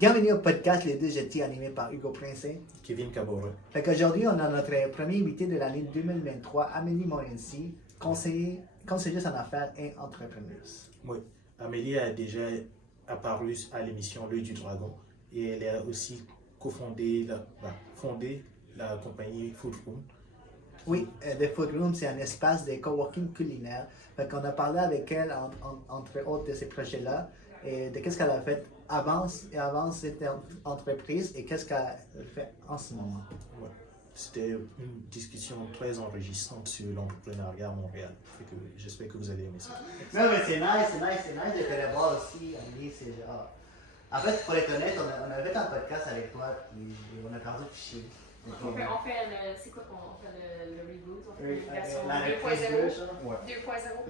Bienvenue au podcast Les Deux Jetis animé par Hugo Princin. Kevin Cabora. Fait qu'aujourd'hui, on a notre premier invité de l'année 2023, Amélie Morency, conseilleuse en affaires et entrepreneuse. Oui, Amélie a déjà apparu à l'émission L'œil du dragon et elle a aussi fondé la compagnie Food Room. Oui, The Food Room, c'est un espace de coworking culinaire. Fait qu'on a parlé avec elle, entre autres, de ces projets-là et de qu'est-ce qu'elle a fait avant cette entreprise et qu'est-ce qu'elle fait en ce moment. Ouais. C'était une discussion très enrichissante sur l'entrepreneuriat à Montréal. J'espère que vous allez aimer ça. Non, mais c'est nice de te revoir aussi, Amélie. C'est genre. En fait, pour être honnête, on avait fait un podcast avec toi, puis on a perdu le fichier. On fait le. C'est quoi qu'on fait le reboot? On fait la version la 2.0. Ouais. 2.0.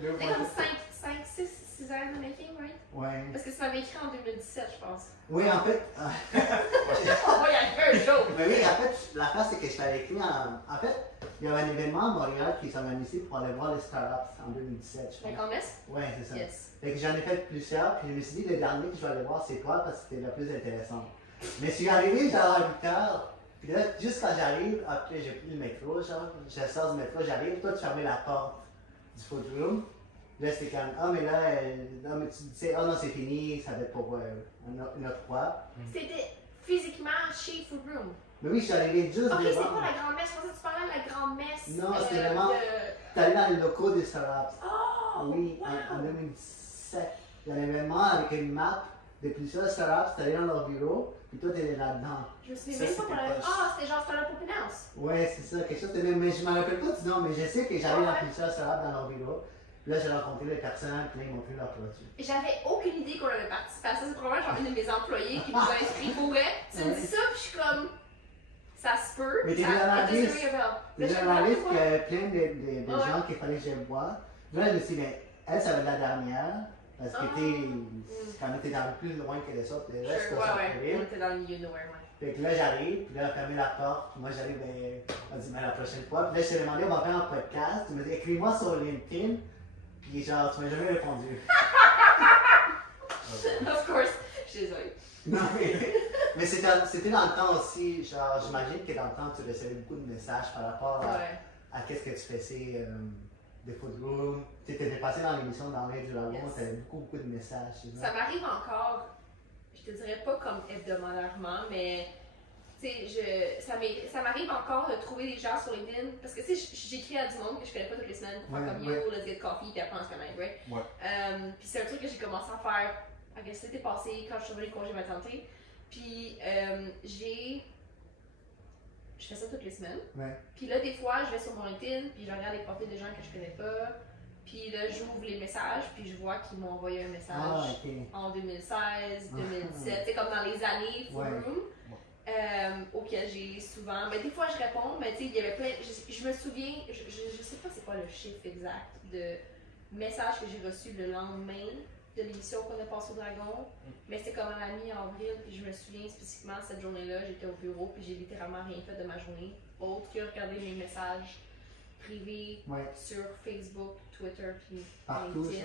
C'est comme 5, 6 heures de making, right? Ouais. Parce que tu m'avais écrit en 2017, je pense. Oui, en fait. On va y arriver un jour! Mais oui, en fait, l'affaire, c'est que je t'avais écrit en fait, il y avait un événement à Montréal qui s'organisait pour aller voir les startups en 2017. La grand-messe? Oui, c'est ça. Yes. Fait que j'en ai fait plusieurs, puis je me suis dit, le dernier que je vais aller voir, c'est toi, parce que c'était le plus intéressant. Mais je suis arrivé genre à 8 heures, puis là, juste quand j'arrive, après j'ai pris le métro, genre, je sors du métro, j'arrive, toi tu fermais la porte du food room. Là, c'était comme, ah, mais là, non, mais tu sais, oh non, c'est fini, ça va être pour une autre fois. C'était physiquement chez Food Room. Mais oui, je suis arrivé juste Ok, c'est devant. pas la grand-messe. Je pensais que tu parlais de la grand-messe. Non, c'était vraiment. T'es allé dans les locaux des startups. Oh! Oui, Wow. en 2017. Il y a un événement avec une map de plusieurs startups, t'es allé dans leur bureau, puis toi t'es là-dedans. Je me souviens Ça, même pas c'était pour la. poche. Ah, c'était genre Startup Open House. Ouais, c'est ça, quelque chose de même. Mais je me rappelle pas du nom, mais je sais que j'allais dans plusieurs startups dans leur bureau. Puis là, j'ai rencontré les personnes, puis là, ils m'ont pris leur produit. J'avais aucune idée qu'on avait participé à ça. C'est probablement genre une de mes employés qui nous a inscrits pour vrai. Tu me dis ça, puis je suis comme. Ça se peut. Mais t'es ça- journaliste. Mais J'ai je réalisé sais qu'il y pas. avait plein de gens qu'il fallait que j'aille voir. Là, je me suis dit, mais elle, ça va être la dernière. Parce que quand même, t'es un peu plus loin que les autres, les restes, Sure, ça ouais. On était dans le milieu de nowhere, ouais. Fait que là, j'arrive, puis là, elle a fermé la porte, puis moi, j'arrive, on dit, mais la prochaine fois. Puis là, je t'ai demandé, on va faire un podcast. Tu m'as dit, écris-moi sur LinkedIn, puis genre, tu m'as jamais répondu. Of course. Je suis désolée. Non, mais c'était dans le temps aussi, genre, j'imagine que dans le temps, tu recevais beaucoup de messages par rapport Ouais. à qu'est-ce que tu faisais, des food rooms. Tu étais passé dans l'émission dans l'œil du dragon, Yes. tu avais beaucoup de messages. c'est Ça m'arrive encore, je te dirais pas comme hebdomadairement, mais tu sais, ça m'arrive encore de trouver des gens sur LinkedIn, parce que tu sais, j'écris à du monde que je connais pas toutes les semaines, pour faire Ouais, comme ouais. yo, let's get coffee, puis après on se connaît, right? Ouais. Puis c'est un truc que j'ai commencé à faire, I guess l'été passé, quand je suis revenue de congé maternité. Puis je fais ça toutes les semaines. Ouais. Puis là, des fois, je vais sur mon LinkedIn, puis je regarde les profils de gens que je connais pas. Puis là, j'ouvre les messages, puis je vois qu'ils m'ont envoyé un message Ah, ok. en 2016, 2017, c'est comme dans les années Full Ouais. Room, auxquelles j'ai souvent. Mais des fois, je réponds, mais tu sais, il y avait plein. Je me souviens, je sais pas c'est quoi le chiffre exact de messages que j'ai reçus le lendemain de l'émission qu'on a passé au Dragon, mais c'était comme à la mi-avril, puis je me souviens spécifiquement cette journée-là, j'étais au bureau, puis j'ai littéralement rien fait de ma journée, autre que regarder mes messages privés Ouais. sur Facebook, Twitter, puis Partout, LinkedIn.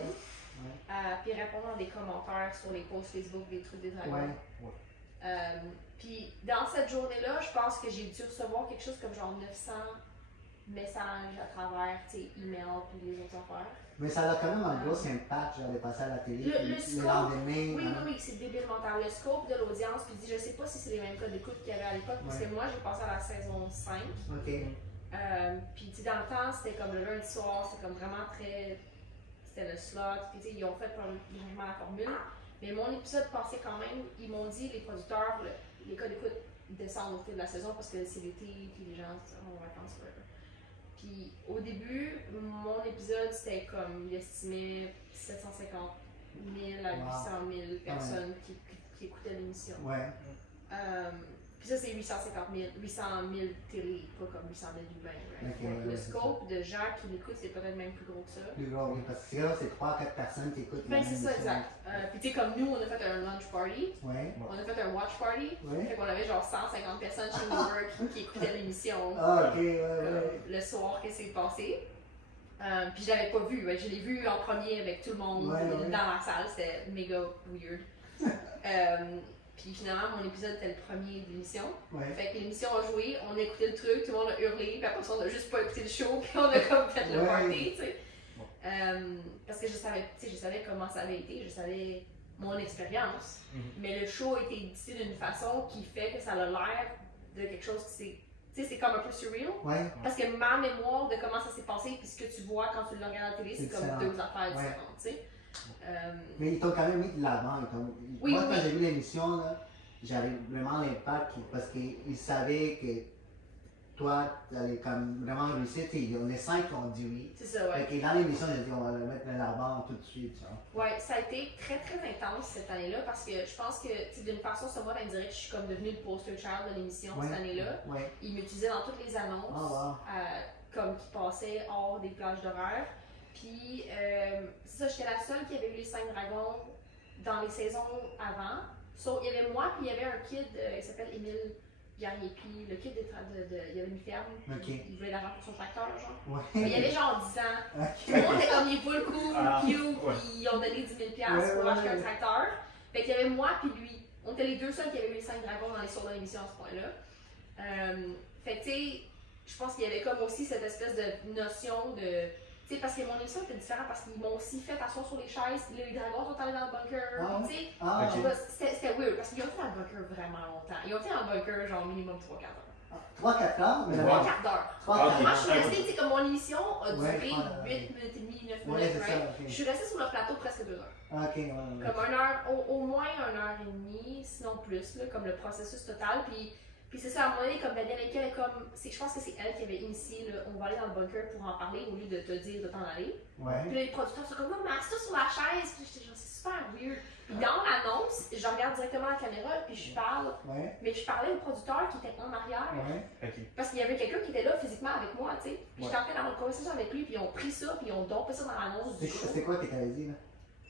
ça. Puis répondre dans des commentaires sur les posts Facebook des trucs des Ouais. dragons. Ouais. Puis dans cette journée-là, je pense que j'ai dû recevoir quelque chose comme genre 900 messages à travers, tu sais, email puis les autres affaires. Mais ça a quand même un gros impact, genre, de passer à la télé. Le puis scope, lendemain. Oui, hein. oui, c'est débile mental. Le scope de l'audience, puis je sais pas si c'est les mêmes codes d'écoute qu'il y avait à l'époque, parce que moi j'ai passé à la saison 5. Ok. Puis tu sais, dans le temps, c'était comme le lundi soir, c'était comme vraiment très. C'était le slot, puis tu sais, ils ont fait vraiment la formule. Mais mon épisode passait quand même, ils m'ont dit, les producteurs, les codes d'écoute descendent au fil de la saison parce que c'est l'été, puis les gens sont en vacances, whatever. Puis au début, mon épisode, c'était comme, il estimait 750 000 à 800 000 personnes qui écoutaient l'émission. Ouais. Puis ça, c'est 800 000 télé, pas comme 800 000 humains. Right? Ok, Donc, ouais, le c'est scope de gens qui l'écoutent, c'est peut-être même plus gros que ça. Plus gros, oui, parce que là, c'est 3-4 personnes qui écoutent. Ben, la c'est même ça, émission. exact. Puis tu sais, comme nous, on a fait un lunch party, Ouais. on a fait un watch party. Ouais. Fait qu'on avait genre 150 personnes chez New York qui écoutaient l'émission Ah, ok, ouais. le soir que c'est passé. Puis je l'avais pas vu, ouais. Je l'ai vu en premier avec tout le monde Ouais, dans ouais. la salle, c'était méga weird. Puis finalement, mon épisode était le premier de l'émission. Ouais. Fait que l'émission a joué, on a écouté le truc, tout le monde a hurlé, puis après ça, on a juste pas écouté le show, puis on a comme fait le Ouais. party, tu sais. Parce que je savais comment ça avait été, je savais mon expérience. Mais le show a été édité d'une façon qui fait que ça a l'air de quelque chose qui c'est. Tu sais, c'est comme un peu surreal. Ouais. Parce que ma mémoire de comment ça s'est passé, puis ce que tu vois quand tu le regardes à la télé, c'est comme différent. deux affaires Ouais. différentes, tu sais. Mais ils t'ont quand même mis de l'avant. Oui, Moi, oui, quand oui. j'ai vu l'émission, là, j'avais vraiment l'impact parce qu'ils savaient que toi, tu allais comme vraiment réussir. Les 5 ont dit oui. C'est ça, ouais. Fait que dans l'émission, j'ai dit on va le mettre de l'avant tout de suite. Genre. Ouais, ça a été très très intense cette année-là parce que je pense que tu sais, d'une façon, c'est moi d'indirect, je suis comme devenue le poster child de l'émission Ouais. cette année-là. Ouais. Ils m'utilisaient dans toutes les annonces, Oh, wow. comme qui passaient hors des plages d'horaire. Puis, c'est ça, j'étais la seule qui avait eu les 5 dragons dans les saisons avant. So, il y avait moi, puis il y avait un kid, il s'appelle Émile Guerrier. Puis le kid, il avait une ferme, Ok. il voulait l'argent pour son tracteur, genre. Ouais. Mais il avait genre 10 ans. Ok. Tout le monde était comme il est full cool, Ah, cute, ouais. puis ils ont donné 10 000$ Ouais, pour ouais, acheter un ouais. tracteur. Fait qu'il y avait moi puis lui. On était les deux seuls qui avaient eu les 5 dragons dans les sourds de l'émission à ce point-là. Fait que tu sais, je pense qu'il y avait comme aussi cette espèce de notion de. Tu sais, parce que mon émission était différente parce qu'ils m'ont aussi fait asseoir sur les chaises, puis les dragons sont allés dans le bunker. Ah ouais? Tu sais, Ah, je sais ok. pas, c'était weird parce qu'ils ont été dans le bunker vraiment longtemps. Ils ont été dans le bunker genre minimum 3 quarts d'heure. 3-4 heures, mais 3 d'abord. quarts d'heure. 3-4 Ok. Moi, je suis heures. restée, tu sais, comme mon émission a duré Ouais, 8 voilà. minutes et demie, 9 minutes, Ouais, c'est ça, right? ok. Je suis restée sur le plateau presque 2 heures. Ah, ok, ouais, ouais. Comme 1 heure, au moins 1 heure et demie, sinon plus, là, comme le processus total. Puis c'est ça, à un moment donné, comme Danielle Henkel est comme. Je pense que c'est elle qui avait initié le on va aller dans le bunker pour en parler au lieu de te dire de t'en aller. Ouais. Puis là, les producteurs sont comme non, mais assis-toi sur la chaise. Puis j'étais genre, c'est super weird. Puis dans l'annonce, je regarde directement la caméra, puis je parle. Ouais. Mais je parlais au producteur qui était en arrière. Ouais. Ok. Parce qu'il y avait quelqu'un qui était là physiquement avec moi, tu sais. Puis Ouais. j'étais en train d'avoir une conversation avec lui, puis ils ont pris ça, puis ils ont dompé ça dans l'annonce du show. C'est quoi que t'avais dit, là?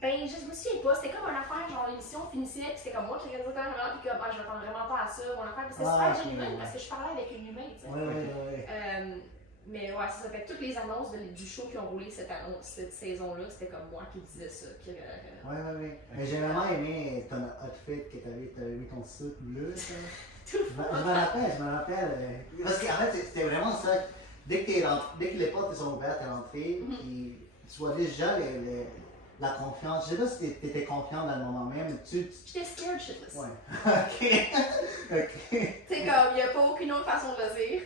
Ben, je me souviens pas, c'était comme une affaire, genre l'émission finissait, puis c'était comme moi qui regardais ça dans puis comme, ah, je m'attends vraiment pas à ça, mon affaire, puis c'était Ah, super ok. génuin parce que je parlais avec une humaine, tu sais. Ouais. Mais ouais, ça fait que toutes les annonces du show qui ont roulé cette saison-là, c'était comme moi qui disais ça. Puis, Ouais. Mais j'ai vraiment aimé ton outfit que t'avais mis ton suit bleu, ça. tout le Je monde. me rappelle. Parce qu'en fait, c'était vraiment ça. Dès que les portes sont ouvertes à l'entrée, Mhm. puis tu vois déjà la confiance. Je sais pas si t'étais confiant dans le moment même, mais J'étais scared shitless. Ouais. Ok. Tu sais, comme, il n'y a pas aucune autre façon de le dire.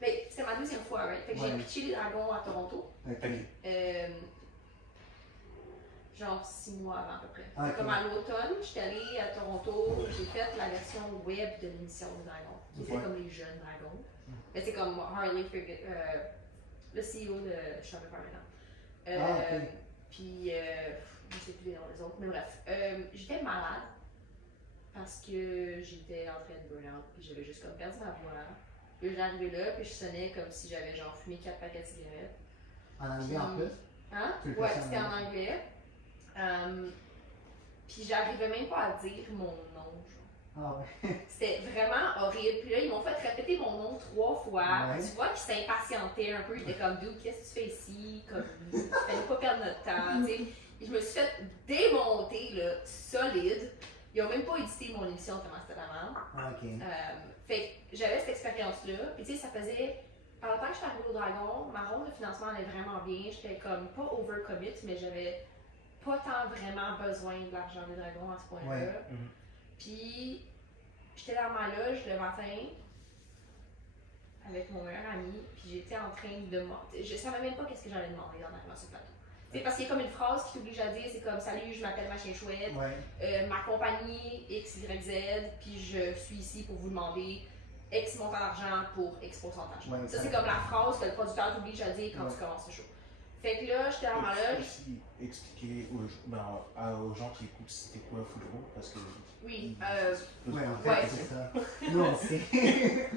Ben, c'était ma deuxième fois, right? Fait que j'ai Ouais. pitché les dragons à Toronto. Ok. Genre 6 mois avant à peu près. Ah, ok. Comme à l'automne, j'étais allée à Toronto, j'ai fait la version web de l'émission des dragons, qui était Ouais. comme les jeunes dragons. Mais c'est comme Harley, le CEO de Shopify maintenant. Ok. Puis, je sais plus les noms des autres, mais bref. J'étais malade parce que j'étais en train de burn out, puis j'avais juste comme perdu ma voix. Puis j'arrivais là, puis je sonnais comme si j'avais genre fumé 4 paquets de cigarettes. En anglais en plus? Hein? Tu le fais Ouais, ça en c'était en anglais. Puis j'arrivais même pas à dire mon nom. Genre. Ah ouais. C'était vraiment horrible. Puis là, ils m'ont fait répéter mon nom 3 fois. Ouais. Tu vois qu'ils s'impatientaient un peu. Ils étaient comme, dude, qu'est-ce que tu fais ici? Comme, fallait pas perdre notre temps. tu sais. Et je me suis fait démonter, là, solide. Ils ont même pas édité mon émission tellement c'était la merde. Ah, ok. Fait que j'avais cette expérience-là. Puis tu sais, ça faisait. Par le temps que j'étais arrivée au Dragon, ma ronde de financement allait vraiment bien. J'étais comme pas overcommit, mais j'avais pas tant vraiment besoin de l'argent des dragons à ce point-là. Ouais. Mhm. Puis j'étais dans ma loge le matin avec mon meilleur ami, puis j'étais en train de demander. Je savais même pas qu'est-ce que j'allais demander en arrivant sur le plateau. Tu sais, parce qu'il y a comme une phrase qui t'oblige à dire, c'est comme salut, je m'appelle Machin Chouette, Ouais. ma compagnie XYZ, puis je suis ici pour vous demander X montant d'argent pour X pourcentage. Ouais, ça, ça- c'est comme la phrase que le producteur t'oblige à dire quand Ouais. tu commences le show. Fait que là, j'étais dans ma Tu peux loge. aussi expliquer aux gens qui écoutent c'était quoi Foodro parce que. Oui, Ouais, en fait, Ouais. c'est ça. Non, c'est. fait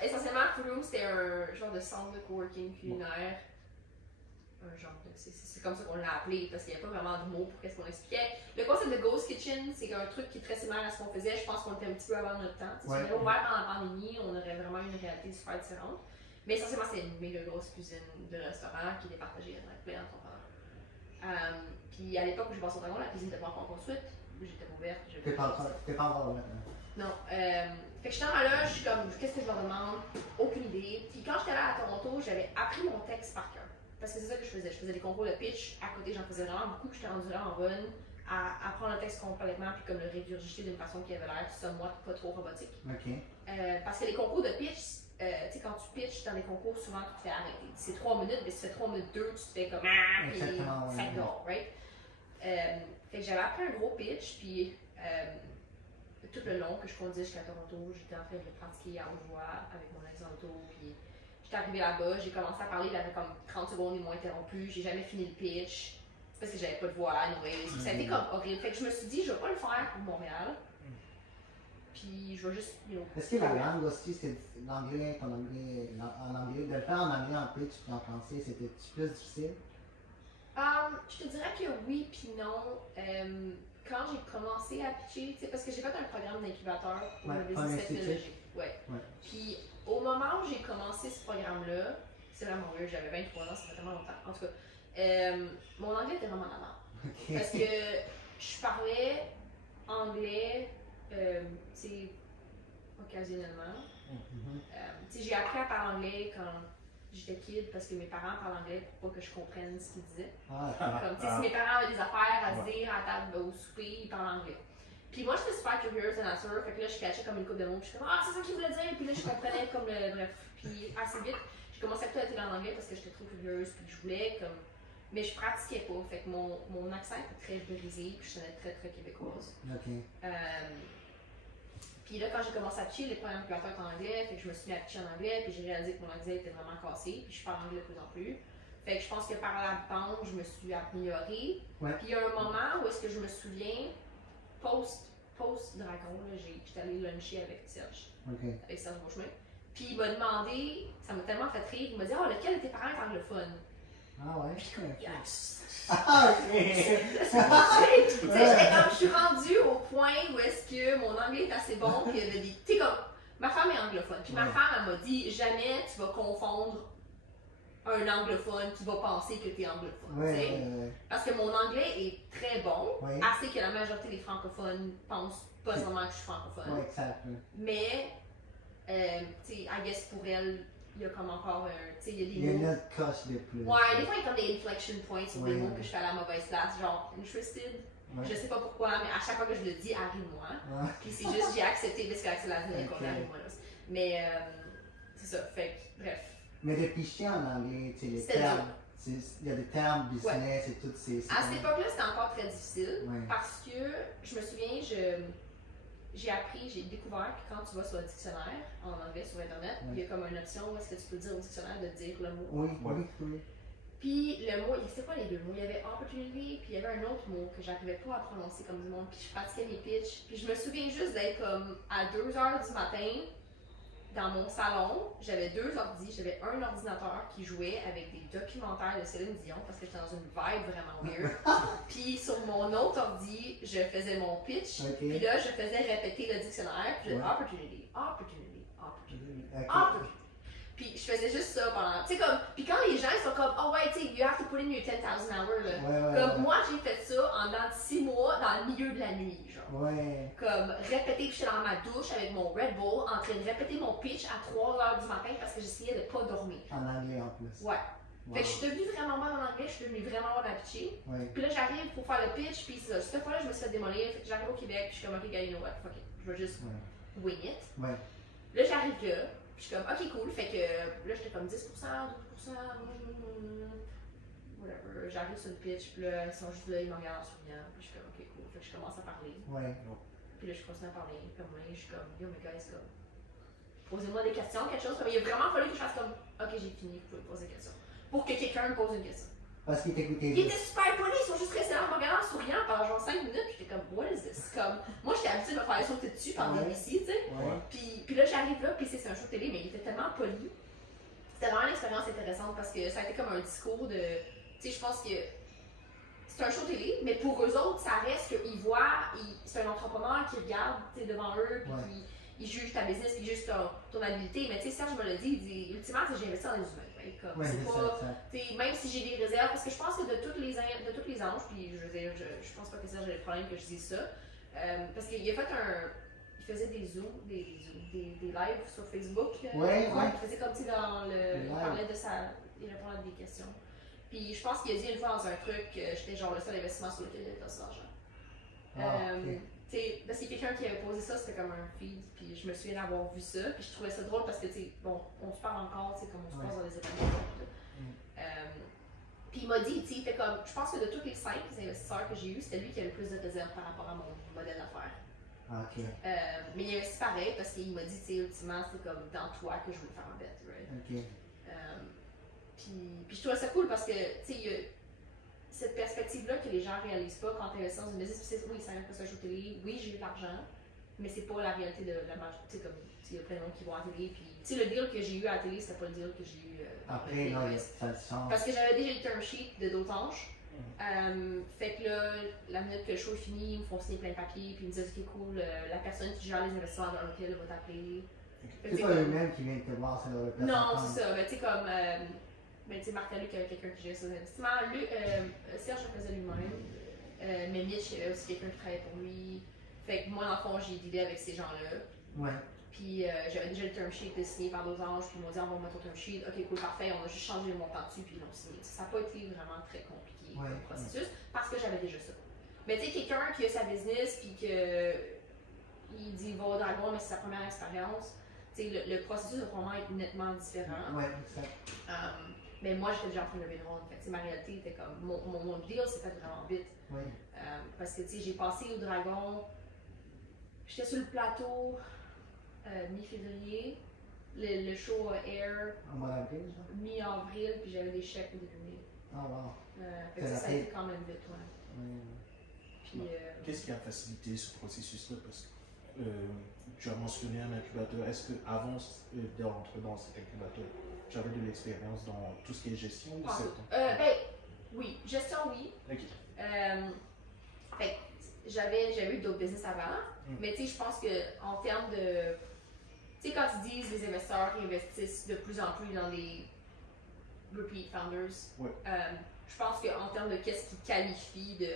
que, essentiellement, Food Room, c'était un genre de centre de coworking culinaire. Un genre de. C'est comme ça qu'on l'a appelé parce qu'il n'y a pas vraiment de mots pour qu'est-ce qu'on expliquait. Le concept de Ghost Kitchen, c'est un truc qui est très similaire à ce qu'on faisait. Je pense qu'on était un petit peu avant notre temps. Si on Ouais. avait ouvert pendant la pandémie, on aurait vraiment une réalité super différente. Mais essentiellement, c'est une méga grosse cuisine de restaurant qui est partagée avec plein d'entrepreneurs. Puis à l'époque où j'ai passé au Dragon, la cuisine n'était pas encore construite. j'étais pas ouverte. T'es pas encore là. Non. Fait que je suis là, je suis comme, qu'est-ce que je leur demande? Aucune idée. Puis quand j'étais là à Toronto, j'avais appris mon texte par cœur. Parce que c'est ça que je faisais. Je faisais des concours de pitch. À côté, j'en faisais vraiment beaucoup. Puis j'étais rendue vraiment bonne à apprendre le texte complètement. Puis comme le régurgiter d'une façon qui avait l'air, somewhat pas trop robotique. OK. Parce que les concours de pitch, tu sais, quand tu pitches dans les concours, souvent tu te fais arrêter. C'est 3 minutes, mais si tu fais 3 minutes 2, tu te fais comme ah, puis Exactement, ça dort, right? Fait que j'avais appris un gros pitch, puis tout le long que je conduisais jusqu'à Toronto, j'étais en train de le pratiquer à haute voix avec mon ex en auto, puis j'étais arrivée là-bas, j'ai commencé à parler, il avait comme 30 secondes, ils m'ont interrompu, j'ai jamais fini le pitch, parce que j'avais pas de voix, anyway. Ça a été comme horrible. Fait que je me suis dit, je vais pas le faire pour Montréal. Puis je vais juste, Est-ce que la langue aussi, c'est l'anglais, ton anglais, en anglais, de le faire en anglais, en pitch puis en français, c'était plus difficile? Je te dirais que oui puis non. Quand j'ai commencé à pitcher, parce que j'ai fait un programme d'incubateur pour le business technologique. Ouais. Puis au moment où j'ai commencé ce programme-là, c'est vraiment weird, j'avais 23 ans, ça fait tellement longtemps. En tout cas, mon anglais était vraiment la merde. Okay. Parce que je parlais anglais, occasionnellement. J'ai appris à parler anglais quand j'étais kid parce que mes parents parlent anglais pour pas que je comprenne ce qu'ils disaient. Comme si mes parents avaient des affaires à se dire à table au souper, ils parlent anglais. Puis moi, j'étais super curieuse de nature, fait que là, je catchais comme une coupe de mots, puis je suis comme, ah, c'est ça qu'il voulait dire, puis là, je comprenais comme le. Bref. Puis assez vite, j'ai commencé à écouter la télé en anglais parce que j'étais trop curieuse, puis je voulais comme. Mais je pratiquais pas, fait que mon accent était très brisé, puis je sonnais très très québécoise. Puis là, quand j'ai commencé à pitcher, les premiers émulateurs étaient en anglais, fait que je me suis mis à pitcher en anglais, puis j'ai réalisé que mon anglais était vraiment cassé, puis je parle anglais de plus en plus. Fait que je pense que par la bande, je me suis améliorée. Puis il y a un moment où est-ce que je me souviens, post-Dragon, j'étais allée luncher avec Serge, avec Serge Beauchemin. Puis il m'a demandé, ça m'a tellement fait rire, il m'a dit « Ah, lequel de tes parents est anglophone? » Ah ouais? Puis comme « Yes! » Ah, ok! Je suis rendue au point où est-ce que mon anglais est assez bon, puis il y avait des. Tu sais, comme, ma femme est anglophone, puis ma femme, elle m'a dit jamais tu vas confondre un anglophone qui va penser que tu es anglophone. Parce que mon anglais est très bon, assez que la majorité des francophones pensent pas seulement que je suis francophone. Ouais, exact. Mais, tu sais, I guess pour elle, il y a comme encore un. Tu sais, il y a des Il y a mots. une autre coche de plus. Ouais, des fois, il y a comme des inflection points sur des mots que je fais à la mauvaise place, genre interested. Je sais pas pourquoi, mais à chaque fois que je le dis, arrive-moi. Puis c'est juste, j'ai accepté parce que c'est la dernière qu'on arrive-moi là. Mais c'est ça, fait que, bref. Mais de picher en anglais, tu sais, les termes, il y a des termes business et tout. À cette époque-là, c'était encore très difficile parce que je me souviens, j'ai découvert que quand tu vas sur le dictionnaire en anglais sur Internet, il y a comme une option où est-ce que tu peux dire au dictionnaire de dire le mot. Oui. Puis le mot, c'était quoi les deux mots? Il y avait opportunity, puis il y avait un autre mot que j'arrivais pas à prononcer comme du monde, puis je pratiquais mes pitchs. Puis je me souviens juste d'être comme à 2h du matin dans mon salon, j'avais 2 ordis, j'avais un ordinateur qui jouait avec des documentaires de Céline Dion parce que j'étais dans une vibe vraiment weird. Puis sur mon autre ordi, je faisais mon pitch, puis là je faisais répéter le dictionnaire, puis opportunity. Puis je faisais juste ça pendant. Tu sais, comme. Puis quand les gens ils sont comme, oh ouais, tu sais, you have to put in your 10,000 hours, là. Comme moi, j'ai fait ça en dans 6 mois dans le milieu de la nuit, genre. Comme répéter, puis j'étais dans ma douche avec mon Red Bull, en train de répéter mon pitch à 3h du matin parce que j'essayais de pas dormir. En anglais en plus. Fait que je suis devenue vraiment bonne en anglais, je suis devenue vraiment bonne à pitcher. Puis là, j'arrive pour faire le pitch, puis cette fois-là, je me suis fait démolir. Fait que j'arrive au Québec, puis je suis comme, ok, gars, you know what, fuck it. Je vais juste wing it. Là, j'arrive là. Puis je suis comme, ok, cool. Fait que là, j'étais comme 10%, 12%, whatever. J'arrive sur le pitch, puis là, ils sont juste là, ils me regardent en souriant. Puis je suis comme, ok, cool. Fait que je commence à parler. Puis là, je continue à parler. Puis moi, je suis comme, yo, mes guys, comme, posez-moi des questions, quelque chose. Comme, il a vraiment fallu que je fasse comme, ok, j'ai fini, vous pouvez me poser des questions. Pour que quelqu'un me pose une question. Parce qu'il t'écoutait. Ils étaient super polis, ils sont juste restés là en me regardant en souriant pendant genre 5 minutes. Puis j'étais comme, what is this? Comme, moi, j'étais habituée de me faire sauter dessus par des ici, tu sais. Puis là, j'arrive là, puis c'est un show télé, mais il était tellement poli. C'était vraiment une expérience intéressante parce que ça a été comme un discours de. Tu sais, je pense que c'est un show télé, mais pour eux autres, ça reste qu'ils voient, c'est un entrepreneur qui regarde devant eux, puis qui juge ta business, puis juste ton habilité. Mais tu sais, Serge me l'a dit, il dit, ultimement, j'ai investi dans les humains. Comme, c'est pas, même si j'ai des réserves, parce que je pense que de toutes les anges, puis je veux dire, je pense pas que Serge ait le problème que je dise ça, Parce qu'il a fait il faisait des zooms, des lives sur Facebook. Ouais. Il faisait comme si il parlait de il répondait à des questions. Puis je pense qu'il a dit une fois dans un truc que j'étais genre le seul investissement sur lequel il avait passé d'argent. Parce qu'il y a quelqu'un qui avait posé ça, c'était comme un feed, puis je me souviens d'avoir vu ça, puis je trouvais ça drôle parce que, on se parle encore, comme on se passe dans des événements. Puis il m'a dit, il fait comme, je pense que de tous les 5 investisseurs que j'ai eus, c'était lui qui avait le plus de réserve par rapport à mon modèle d'affaires. Mais il investit pareil parce qu'il m'a dit, ultimement, c'est comme dans toi que je voulais faire un bet, right? Puis je trouvais ça cool parce que, il y a cette perspective-là que les gens réalisent pas quand tu investis dans une business. Oui, ça reste pas ça, télé, oui, j'ai eu de l'argent, mais c'est pas la réalité de la majorité. Comme, il y a plein de monde qui vont à la télé. Puis, le deal que j'ai eu à la télé, c'était pas le deal que j'ai eu après. Non, ça a du sens. Parce que j'avais déjà le term sheet de Dotange. Fait que là, la minute que le show est fini, ils me font signer plein de papiers, puis ils me disent ok, cool, la personne qui gère les investissements dans lequel va t'appeler. C'est pas eux-mêmes qui viennent te voir, c'est leur personne. Non, c'est ça. Tu sais, comme. Marc-Luc avait quelqu'un qui gérait ses investissements. Serge le faisait lui-même. Mais Mitch, il y avait aussi quelqu'un qui travaillait pour lui. Fait que moi, dans le fond, j'ai dealé avec ces gens-là. Puis j'avais déjà le term sheet signé par Dotange, puis ils m'ont dit envoie-moi ton term sheet. Ok, cool, parfait. On a juste changé le montant dessus, puis ils l'ont signé. Ça n'a pas été vraiment très compliqué comme processus, parce que j'avais déjà ça. Mais tu sais, quelqu'un qui a sa business, puis il dit va au Dragon, mais c'est sa première expérience. Le processus va probablement être nettement différent. Mais moi, j'étais déjà en train de lever le ronde. Ma réalité était comme. Mon deal s'est fait vraiment vite. Parce que j'ai passé au Dragon, j'étais sur le plateau mi-février. Le show air mi-avril, puis j'avais des chèques au début mai. Ça a été quand même vite. Puis, qu'est-ce qui a facilité ce processus-là? Parce que tu as mentionné un incubateur. Est-ce qu'avant d'entrer dans cet incubateur, tu avais de l'expérience dans tout ce qui est gestion de oui, gestion, oui. Ok. J'avais eu d'autres business avant, mais je pense qu'en termes de. Tu sais, quand ils disent les investisseurs investissent de plus en plus dans les repeat founders, je pense qu'en termes de qu'est-ce qui qualifie de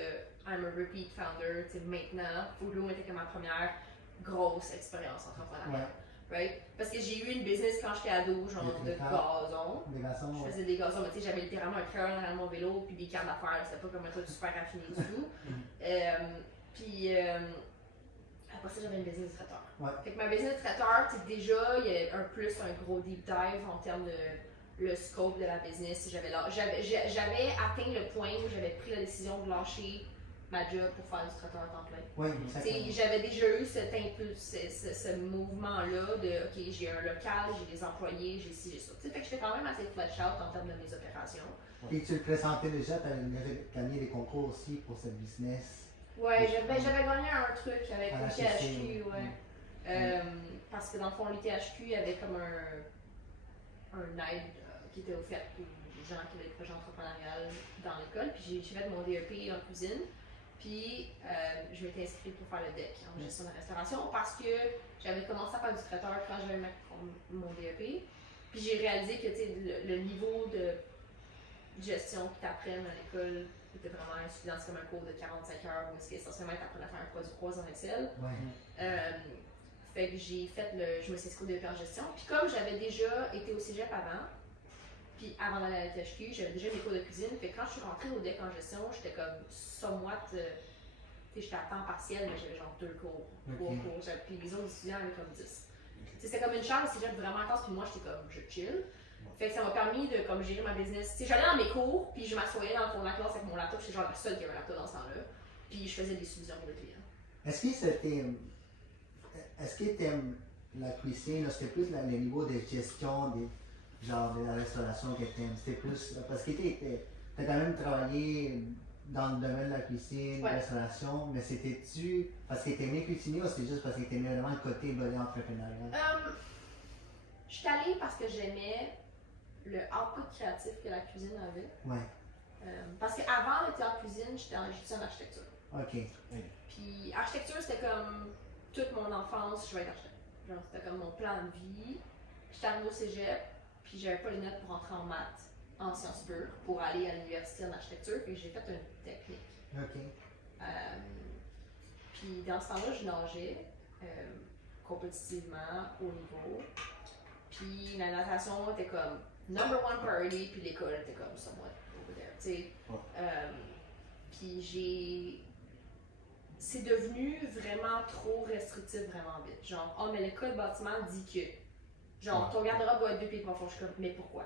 I'm a repeat founder, maintenant, Foodloom était comme ma première grosse expérience entrepreneuriale. Right? Parce que j'ai eu une business quand j'étais ado, genre de gazon. Je faisais des gazons, mais j'avais littéralement un cœur derrière mon vélo, puis des cartes d'affaires, c'était pas comme un truc super raffiné du tout. Puis après ça, j'avais une business de traiteur. Fait que ma business de traiteur, déjà, il y a un gros deep dive en termes de le scope de la business. J'avais atteint le point où j'avais pris la décision de lâcher ma job pour faire du traiteur à temps plein. J'avais déjà eu ce mouvement-là de OK, j'ai un local, j'ai des employés, j'ai ci, j'ai ça. Fait que j'étais quand même assez flash out en termes de mes opérations. Et tu le présentais déjà, tu avais gagné des concours aussi pour ce business. J'avais gagné un truc avec l'ITHQ, parce que dans le fond, l'ITHQ avait comme un aide qui était offert aux gens qui avaient des projets entrepreneuriales dans l'école. Puis j'ai fait mon DEP en cuisine. Puis je m'étais inscrite pour faire le DEC en gestion de la restauration parce que j'avais commencé à faire du traiteur quand j'avais mon DEP. Puis j'ai réalisé que le niveau de gestion qu'ils t'apprennent à l'école était vraiment insuffisant. C'est comme un cours de 45 heures où essentiellement ils t'apprennent à faire un produit croisé en Excel. Fait que je me suis inscrite au DEP en gestion. Puis comme j'avais déjà été au cégep avant, puis avant d'aller à la THQ, j'avais déjà mes cours de cuisine. Fait que quand je suis rentrée au DEC en gestion, j'étais comme somewhat. J'étais à temps partiel, mais j'avais genre 2 cours, 3 cours. Puis les autres étudiants avaient comme 10. C'était comme une charge, cégep vraiment intense, puis moi j'étais comme je chill. Fait que ça m'a permis de comme gérer ma business. J'allais dans mes cours, puis je m'assoyais dans le fond de la classe avec mon laptop, j'étais genre la seule qui avait un laptop dans ce temps-là. Puis je faisais des subventions pour les clients. Est-ce que t'aimes la cuisine, c'était plus le niveau de gestion genre de la restauration que t'aimes? C'était plus. Parce que t'as quand même travaillé dans le domaine de la cuisine, la restauration, mais c'était-tu parce que t'aimais cuisiner ou c'était juste parce que t'aimais vraiment le côté body entrepreneurial? Je suis allée parce que j'aimais le output créatif que la cuisine avait. Parce qu'avant d'être en cuisine, j'étais en architecture. Puis architecture, c'était comme toute mon enfance, je vais être architecte. Genre, c'était comme mon plan de vie. J'étais arrivée au cégep, puis j'avais pas les notes pour entrer en maths, en sciences pures, pour aller à l'université en architecture, puis j'ai fait une technique. Puis dans ce temps-là, je nageais compétitivement, au niveau. Puis la natation était comme number one priority, puis l'école était comme somewhat over there, tu sais. Puis c'est devenu vraiment trop restrictif vraiment vite. Genre, oh, mais le code bâtiment dit que, genre, ton garde-robe doit être 2 pieds de profond. Je suis comme, mais pourquoi?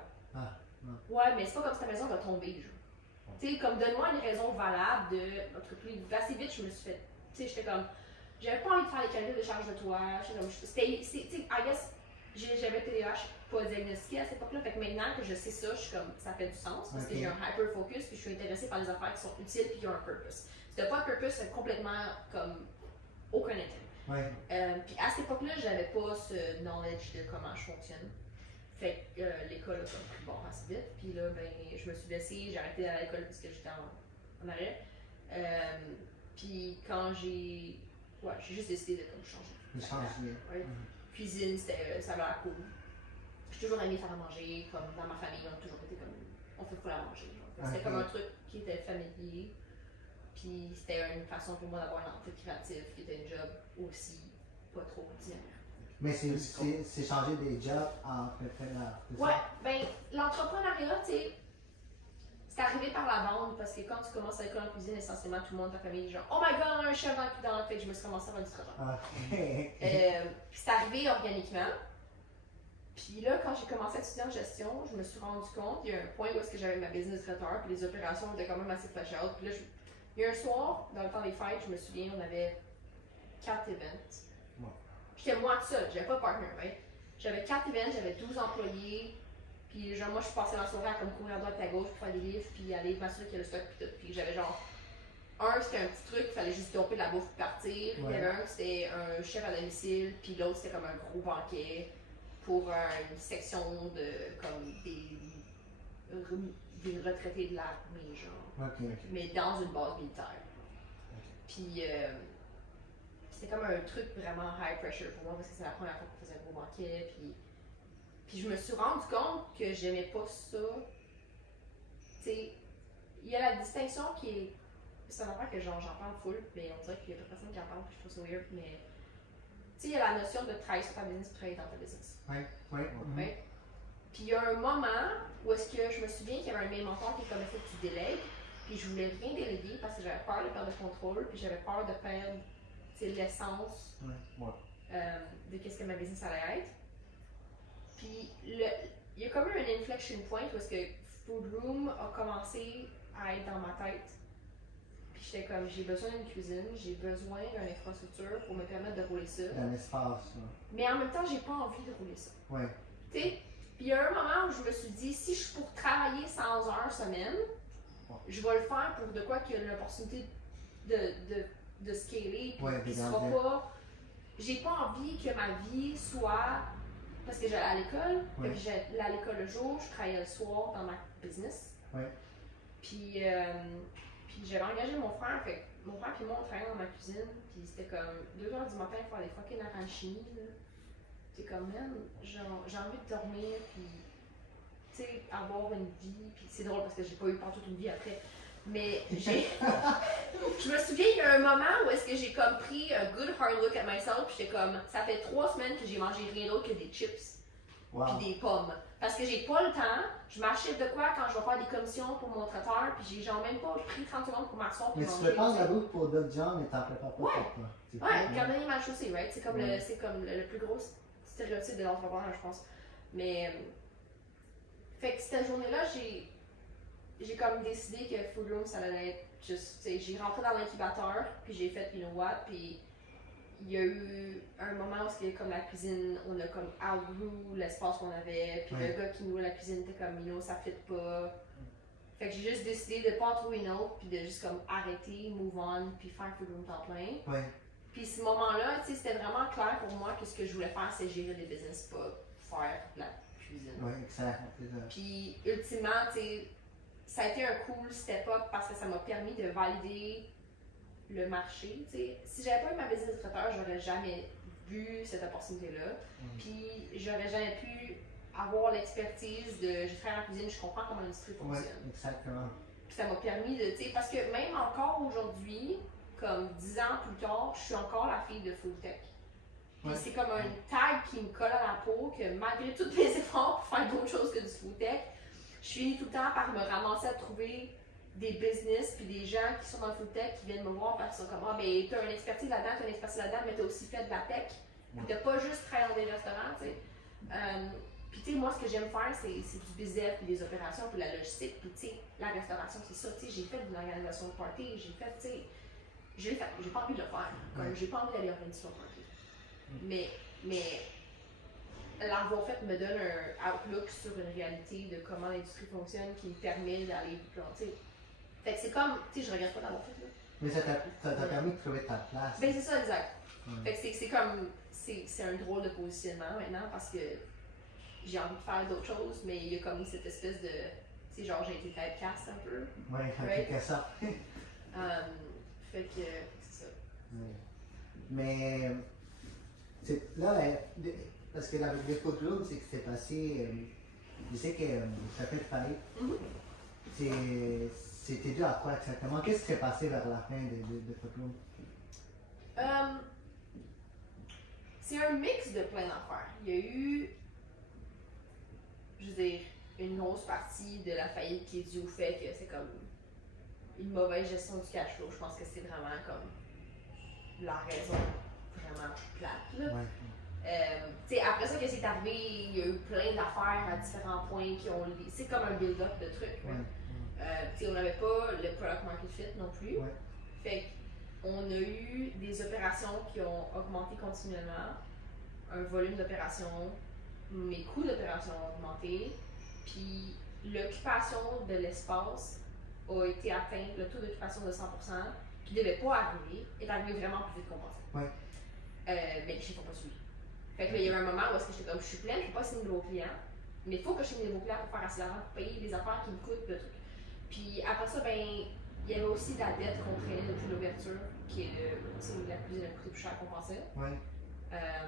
Ouais, mais c'est pas comme si ta maison va tomber, genre. Tu sais, comme, donne-moi une raison valable de. Puis assez vite, je me suis fait. Tu sais, j'étais comme. J'avais pas envie de faire les calculs de charge de toit. J'étais comme. C'était. Tu sais, I guess, j'avais TDAH pas diagnostiqué à cette époque-là. Fait que maintenant que je sais ça, je suis comme. Ça fait du sens parce que j'ai un hyper focus, puis je suis intéressée par les affaires qui sont utiles, puis qui ont un purpose. Si t'as pas de purpose, c'est complètement comme. Aucun intérêt. Puis à cette époque-là, j'avais pas ce knowledge de comment je fonctionne. Fait que l'école a comme pris bord assez vite. Puis là, ben, je me suis blessée, j'ai arrêté d'aller à l'école parce que j'étais en arrêt. Puis quand j'ai. Ouais, j'ai juste décidé de comme changer. Cuisine, ça avait l'air cool. J'ai toujours aimé faire à manger. Comme dans ma famille, on a toujours été comme. On fait full à manger. C'était comme un truc qui était familier. Puis c'était une façon pour moi d'avoir un entrée créative qui était une job aussi pas trop ordinaire. Mais c'est changer des jobs en entrepreneur. Ouais, ben l'entrepreneuriat, tu sais, c'est arrivé par la bande parce que quand tu commences à l'école en cuisine, essentiellement tout le monde de ta famille est genre oh my god, on a un chef dans la fait que je me suis commencé à faire du traiteur. Puis c'est arrivé organiquement. Puis là, quand j'ai commencé à étudier en gestion, je me suis rendu compte, il y a un point où est-ce que j'avais ma business de traiteur, puis les opérations étaient quand même assez flash out. Puis là, il y a un soir, dans le temps des fêtes, je me souviens, on avait 4 events. J'étais moi toute seule, j'avais pas de partner, right? J'avais 4 events, j'avais 12 employés. Puis genre, moi, je passais la soirée à comme courir à droite à gauche pour faire des livres, puis aller m'assurer qu'il y a le stock, puis tout. Puis j'avais genre, c'était un petit truc, il fallait juste domper de la bouffe pour partir. Il y avait un, c'était un chef à domicile, puis l'autre, c'était comme un gros banquet pour une section de, comme, des retraités de l'armée, genre. Mais dans une base militaire. Puis c'était comme un truc vraiment high pressure pour moi parce que c'est la première fois qu'on faisait un gros banquet. Puis je me suis rendu compte que j'aimais pas ça. Tu sais, il y a la distinction qui est. C'est un affaire que j'en parle full, mais on dirait qu'il y a pas personne qui en parle, puis je trouve ça weird. Mais tu sais, il y a la notion de travailler sur ta business et travailler dans ta business. Puis il y a un moment où est-ce que je me souviens qu'il y avait un de mes mentors qui est comme il faut que tu délègues. Puis je voulais rien déléguer parce que j'avais peur de perdre le contrôle, puis j'avais peur de perdre l'essence de qu'est-ce que ma business allait être. Puis il y a comme eu un inflection point où est-ce que Food Room a commencé à être dans ma tête. Puis j'étais comme, j'ai besoin d'une cuisine, j'ai besoin d'une infrastructure pour me permettre de rouler ça. Un espace. Mais en même temps, j'ai pas envie de rouler ça. Tu sais, puis il y a un moment où je me suis dit, si je suis pour travailler 100 heures semaine, je vais le faire pour de quoi qu'il y a l'opportunité de scaler, puis ce sera pas. J'ai pas envie que ma vie soit. Parce que j'allais à l'école, j'allais à l'école le jour, je travaillais le soir dans ma business. Puis j'avais engagé mon frère, fait que mon frère et moi on travaillait dans ma cuisine, puis c'était comme 2h du matin faire des fucking arancini. C'est comme même, j'ai envie de dormir, puis tu sais, avoir une vie, puis c'est drôle parce que j'ai pas eu partout une vie après. Mais je me souviens, il y a un moment où est-ce que j'ai comme pris un good hard look at myself, puis j'étais comme, ça fait 3 semaines que j'ai mangé rien d'autre que des chips, puis des pommes. Parce que j'ai pas le temps, je m'achète de quoi quand je vais faire des commissions pour mon traiteur, puis j'ai genre même pas pris 30 secondes pour m'asseoir pour manger. Mais tu prépares la bouffe pour d'autres gens, mais t'en prépares pas pour toi. Ouais, cordonnier mal chaussé, right? C'est comme, le plus gros stéréotype de l'entrepreneur, je pense. Mais, fait que cette journée-là, j'ai comme décidé que Food Room, ça allait être juste, tu sais, j'ai rentré dans l'incubateur, puis j'ai fait, you know what, puis il y a eu un moment où comme la cuisine, on a comme outgrew l'espace qu'on avait, puis le gars qui nous la cuisine était comme, you know, ça fit pas. Fait que j'ai juste décidé de pas en trouver une autre, puis de juste comme arrêter, move on, puis faire Food Room temps plein. Puis ce moment-là, tu sais, c'était vraiment clair pour moi que ce que je voulais faire, c'est gérer des business, pas faire la cuisine. Puis ultimement, tu sais, ça a été un cool step-up parce que ça m'a permis de valider le marché. T'sais. Si j'avais pas eu ma business de traiteur, j'aurais jamais vu cette opportunité-là. Puis j'aurais jamais pu avoir l'expertise de je travaille en cuisine, je comprends comment l'industrie fonctionne. Exactement. Puis ça m'a permis de, parce que même encore aujourd'hui, comme 10 ans plus tard, je suis encore la fille de Food Tech. Puis Ouais. c'est comme un tag qui me colle à la peau que malgré tous mes efforts pour faire d'autres choses que du Food Tech, je finis tout le temps par me ramasser à trouver des business puis des gens qui sont dans le Food Tech qui viennent me voir parce qu'ils sont comme « Ah, mais t'as une expertise là-dedans, mais t'as aussi fait de la tech. Puis t'as pas juste travaillé dans des restaurants, tu sais. Puis tu sais, moi, ce que j'aime faire, c'est du business, puis des opérations, puis la logistique, puis tu sais, la restauration, c'est ça. Tu sais, j'ai fait de l'organisation de party, j'ai fait, tu sais, j'ai pas envie de le faire. Comme, j'ai pas envie d'aller organiser son party. Mais l'avoir fait me donne un outlook sur une réalité de comment l'industrie fonctionne qui me permet d'aller plus loin, tu sais. Fait que c'est comme, tu sais, je regrette pas d'avoir fait, là. Mais ça t'a permis de trouver ta place. Ben c'est ça, exact. Ouais. Fait que c'est comme, c'est un drôle de positionnement maintenant parce que j'ai envie de faire d'autres choses, mais il y a comme cette espèce de, tu sais, genre j'ai été typecast un peu. Ouais, en Right. quelque sorte. Fait que c'est ça. Ouais. Mais là, parce que avec le Food Room, c'est que c'est passé. Je sais que ça fait faillite. C'était dû à quoi exactement? Qu'est-ce qui s'est passé vers la fin de Food Room? C'est un mix de plein d'affaires. Il y a eu, je veux dire, une grosse partie de la faillite qui est due au fait que c'est comme une mauvaise gestion du cash flow. Je pense que c'est vraiment comme la raison vraiment plate. Là. Ouais. Après ça que c'est arrivé, il y a eu plein d'affaires à différents points qui ont lié. C'est comme un build-up de trucs. Ouais. On n'avait pas le product market fit non plus. Ouais. Fait qu'on a eu des opérations qui ont augmenté continuellement, un volume d'opérations, mes coûts d'opération ont augmenté, puis l'occupation de l'espace a été atteint, le taux d'occupation de 100%, qui ne devait pas arriver, est arrivé vraiment plus vite qu'on pensait. Ouais. Mais les chiffres n'ont pas suivi. Fait que là, il y a eu un moment où est-ce que j'étais comme, je suis pleine, je ne peux pas signer de nouveaux clients, mais il faut que je signe des nouveaux clients pour faire assez d'argent, pour payer les affaires qui me coûtent, le truc. Puis après ça, ben, il y avait aussi de la dette qu'on traînait depuis l'ouverture, qui est la coûté plus cher qu'on pensait. Ouais. Euh,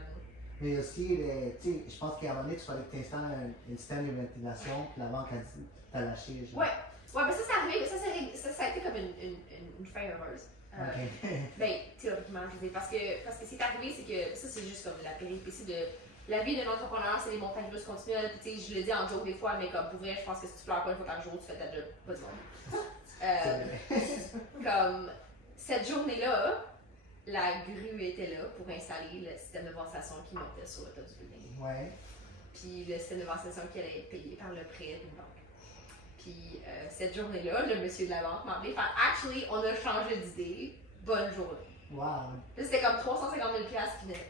Mais aussi, tu sais, je pense qu'à un moment donné, tu fallait que tu installes un système de ventilation, puis la banque a dit, t'as lâché. Genre. ouais, ben ça, c'est arrivé, mais ça a été comme une fin heureuse. Ok. Ben, théoriquement, je veux dire, parce que ce qui est arrivé, c'est que ça, c'est juste comme la péripétie de la vie d'un entrepreneur, c'est des montagnes russes continuelles. Puis, tu sais, je le dis en joke des fois, mais comme pour vrai, je pense que si tu pleures pas une fois par jour, tu fais ta job, pas du monde. Comme cette journée-là, la grue était là pour installer le système de ventilation qui montait sur le top du building. Ouais. Puis le système de ventilation qui allait être payé par le prêt d'une banque. Puis cette journée-là, le monsieur de la banque m'a appelé, fait actually, on a changé d'idée, bonne journée. Wow. Puis c'était comme 350 000$ qui venaient.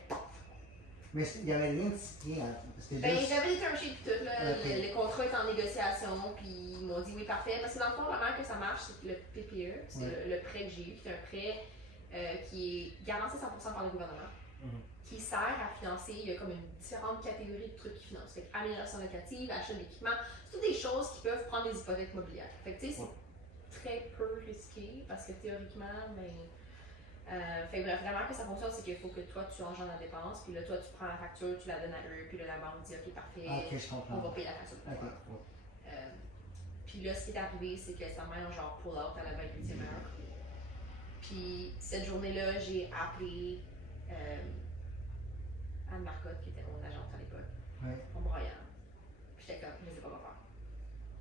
Mais il n'y avait rien de signé. Hein. C'était Ben, juste. j'avais des term sheets et tout, là. Ok. Le contrat est en négociation, puis ils m'ont dit oui, parfait. Parce que dans le fond, la manière que ça marche, c'est que le PPE, c'est le prêt que j'ai eu, c'est un prêt qui est garanti 100% par le gouvernement, qui sert à financer, il y a comme une différente catégorie de trucs qui financent. Fait que amélioration locative, achat d'équipement, c'est toutes des choses qui peuvent prendre des hypothèques mobilières. Fait que tu sais, c'est très peu risqué, parce que théoriquement, ben. Fait bref, vraiment que ça fonctionne, c'est qu'il faut que toi tu engendres la dépense, puis là toi tu prends la facture, tu la donnes à eux, puis là la banque dit ok parfait, Ok, je comprends. on va payer la facture pour toi. Puis là ce qui est arrivé, c'est que sa mère genre pull out à la 28e heure. Puis cette journée-là, j'ai appelé Anne Marcotte, qui était mon agente à l'époque, en broyant. Puis j'étais comme, je sais pas quoi faire.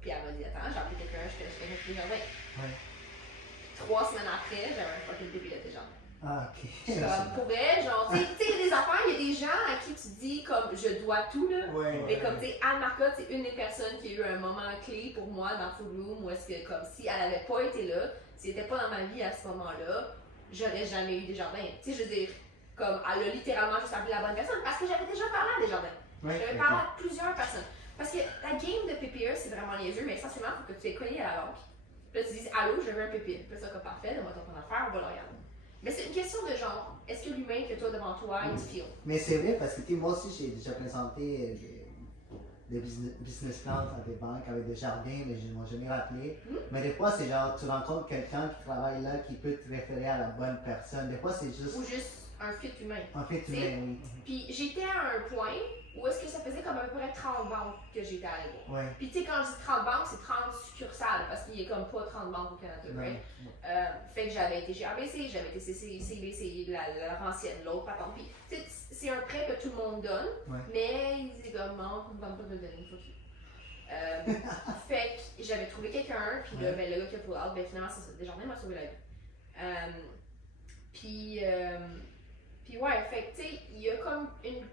Puis elle m'a dit attends, j'ai appelé quelqu'un, je te mets plus jardin. 3 semaines après, j'avais un fucking bébé de déjà. Ah, ok. Comme pour elle, genre, tu sais, il y a des affaires, il y a des gens à qui tu dis comme je dois tout, là. Mais comme, tu sais, Anne Marcotte, c'est une des personnes qui a eu un moment clé pour moi dans Food Room où est-ce que, comme, si elle avait pas été là, si elle était pas dans ma vie à ce moment-là, j'aurais jamais eu Desjardins. Tu sais, je veux dire, comme, elle a littéralement juste appelé la bonne personne parce que j'avais déjà parlé à Desjardins. J'avais parlé à plusieurs personnes. Parce que la game de PPE, c'est vraiment niaiseux, mais essentiellement, il faut que tu aies cogné à la banque. Puis là, tu dis, allô, je veux un PPE. Puis là, c'est comme parfait, donne-moi ton affaire, on va le regarder. Mais c'est une question de genre, est-ce que l'humain que toi devant toi, il te feel? Mais c'est vrai parce que tu sais, moi aussi j'ai déjà présenté des business plans à des banques avec des jardins, mais je ne m'en jamais rappelé. Mais des fois, c'est genre, tu rencontres quelqu'un qui travaille là qui peut te référer à la bonne personne. Des fois, c'est juste. Ou juste un fit humain. En fait, tu C'est- m'as oui. Puis j'étais à un point où est-ce que ça faisait comme à peu près 30 banques que j'étais allée voir. Ouais. Puis tu sais, quand je dis 30 banques, c'est 30 succursales parce qu'il y a comme pas 30 banques au Canada, Non. right? Fait que j'avais été chez ABC, j'avais été CBC, leur ancienne, l'autre patente. Puis tu sais, c'est un prêt que tout le monde donne, Ouais. mais ils disaient comme non, on ne va pas te le donner, fuck you. Fait que j'avais trouvé quelqu'un, puis là, Ouais. ben, le gars qui a pull out, ben finalement, c'est ça. Desjardins m'a sauvé la vie. Puis ouais, fait que tu sais, il y a comme une.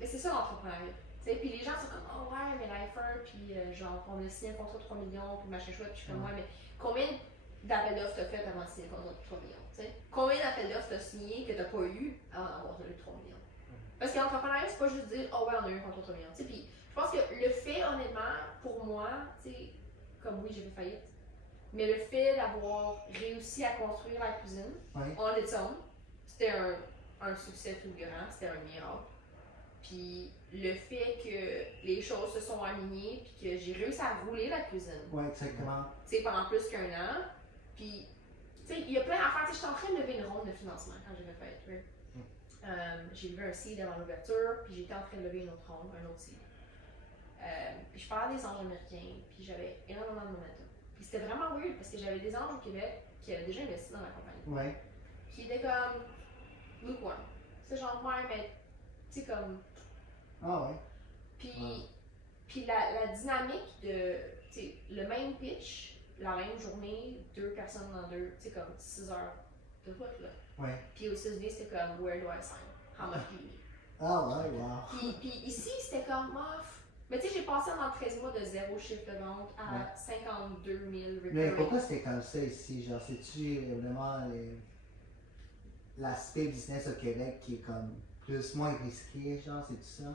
Mais c'est ça l'entrepreneuriat. Tu sais, puis les gens sont comme, oh ouais, mais Lifer, puis genre, on a signé un contrat de 3 millions, puis machin chouette, puis je suis comme, ouais, mais combien d'appels d'offres t'as fait avant de signer un contrat de 3 millions? Tu sais? Combien d'appels d'offres t'as signé que t'as pas eu avant d'avoir eu 3 millions? Parce que l'entrepreneuriat, c'est pas juste dire, oh ouais, on a eu un contrat de 3 millions. Tu sais, puis je pense que le fait, honnêtement, pour moi, tu sais, comme oui, j'ai fait faillite, mais le fait d'avoir réussi à construire la cuisine, Ouais. on its own, c'était un succès fulgurant, c'était un miracle. Puis le fait que les choses se sont alignées, puis que j'ai réussi à rouler la cuisine, Ouais, exactement. tu sais, pendant plus qu'un an. Puis, tu sais, il y a plein d'affaires. Tu sais, j'étais en train de lever une ronde de financement quand j'ai fait faillite, right? J'ai levé un seed avant l'ouverture, puis j'étais en train de lever une autre ronde, un autre seed. Puis je parlais des anges américains, puis j'avais énormément de momentum. Puis c'était vraiment weird parce que j'avais des anges au Québec qui avaient déjà investi dans la compagnie. Ouais. Qui étaient comme lukewarm. C'est genre, ouais, mais tu sais, comme. Ah ouais. Puis, Ouais. puis la dynamique de, tu sais, le même pitch, la même journée, 2 personnes dans deux, tu sais, comme 6 heures de route, là. Ouais. Puis aux États-Unis, c'était comme, where do I sign? How much do you need? Ah ouais, wow. Puis ici, c'était comme, off. Mais tu sais, j'ai passé dans 13 mois de 0 chiffre de vente à 52 000 Mais recurring. pourquoi c'était comme ça ici? Genre, c'est-tu vraiment l'aspect business au Québec qui est comme moins risqué, genre, c'est tout ça?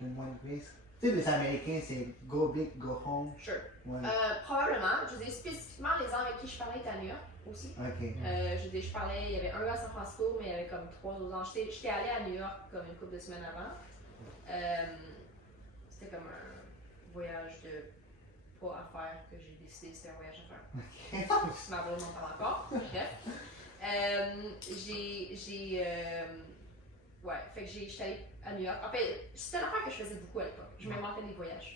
Le moins de risque? Tu sais, les Américains, c'est go big, go home. Sure. Ouais. Probablement. Je veux dire, spécifiquement, les gens avec qui je parlais étaient à New York aussi. Ok. Je veux dire, je parlais, il y avait un gars à San Francisco, mais il y avait comme 3 autres ans. J'étais allée à New York comme une couple de semaines avant. C'était comme un voyage de pas à faire que j'ai décidé, c'était un voyage à faire. Ok. Ma blonde m'en parle encore. Bref. Ouais, fait que j'étais allée à New York. En fait, c'était une affaire que je faisais beaucoup à l'époque. Je m'inventais des voyages.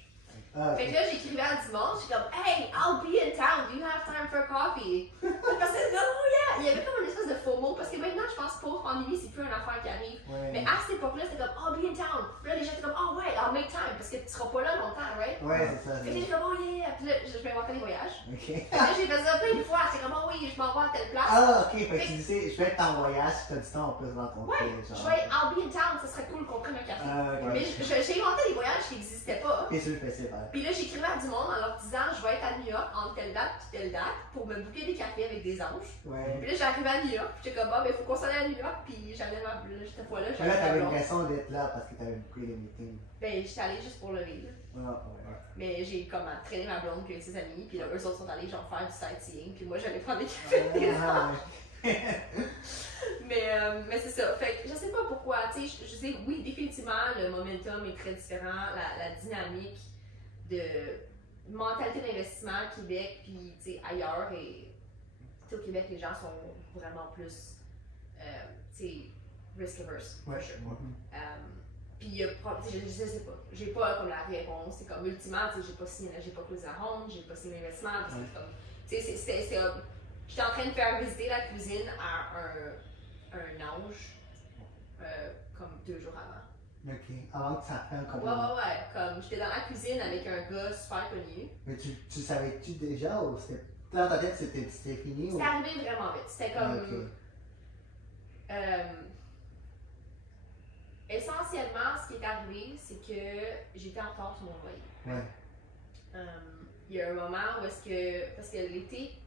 Ah, Fait que là, j'écrivais à du monde, j'étais comme, hey, I'll be in town, do you have time for coffee? Parce que, oh yeah! Il y avait comme une espèce de FOMO, parce que maintenant, je pense, post-pandémie, c'est plus une affaire qui arrive. ouais. Mais à cette époque-là, c'était comme, I'll be in town. Puis là, les gens étaient comme, oh ouais, I'll make time, parce que tu seras pas là longtemps, right? Ouais, c'est ça. Fait que j'étais comme, oh yeah! Puis là, je m'inventais des voyages. Ok. Fait que là, j'ai fait ça plein de fois, j'étais comme, oh oui, je m'en vais à telle place. Ah, ok. Fait que tu disais, je vais être en voyage, si t'as du temps, on peut se rencontrer. Ouais, genre. je vais, I'll be in town, ça serait cool qu'on prenne un café. Ah, ok. Mais j'ai inventé des voyages qui n'existaient pas. Et sur le festival. Puis là, j'écrivais à du monde en leur disant, je vais être à New York entre telle date et telle date pour me booker des cafés avec des anges. Ouais. Puis là, j'arrivais à New York, puis j'étais comme, bah, ben, faut qu'on s'en aille à New York, puis j'avais ma cette fois-là, Mais j'avais là, ma t'avais blonde. l'impression d'être là parce que t'avais beaucoup les meetings. Ben, j'étais allée juste pour le rire. Ah, ouais. Mais j'ai comme traîné ma blonde puis ses amis, puis là, eux autres sont allés genre faire du sightseeing, puis moi, j'allais prendre des cafés avec des anges. Mais c'est ça. Fait que je sais pas pourquoi, tu sais, je sais, oui, définitivement, le momentum est très différent, la dynamique de mentalité d'investissement à Québec, puis tu sais, ailleurs, et tu sais, au Québec, les gens sont vraiment plus, tu sais, risk averse, for Ouais. sure. Mhm. Puis il y a, je sais pas, j'ai pas comme la réponse, c'est comme ultimement, tu sais, j'ai pas signé, j'ai pas closé la ronde, j'ai pas signé l'investissement, parce que c'est comme, tu sais, j'étais en train de faire visiter la cuisine à un ange, comme 2 jours avant. Ok. Avant que ça prenne comme. Ouais, comme j'étais dans la cuisine avec un gars super connu. Mais tu savais-tu déjà ou c'était. Dans ta tête, c'était fini ou. C'était arrivé vraiment vite, c'était comme. Ok. Essentiellement, ce qui est arrivé, c'est que j'étais en retard sur mon loyer. Ouais. Il y a un moment où est-ce que. Parce que l'été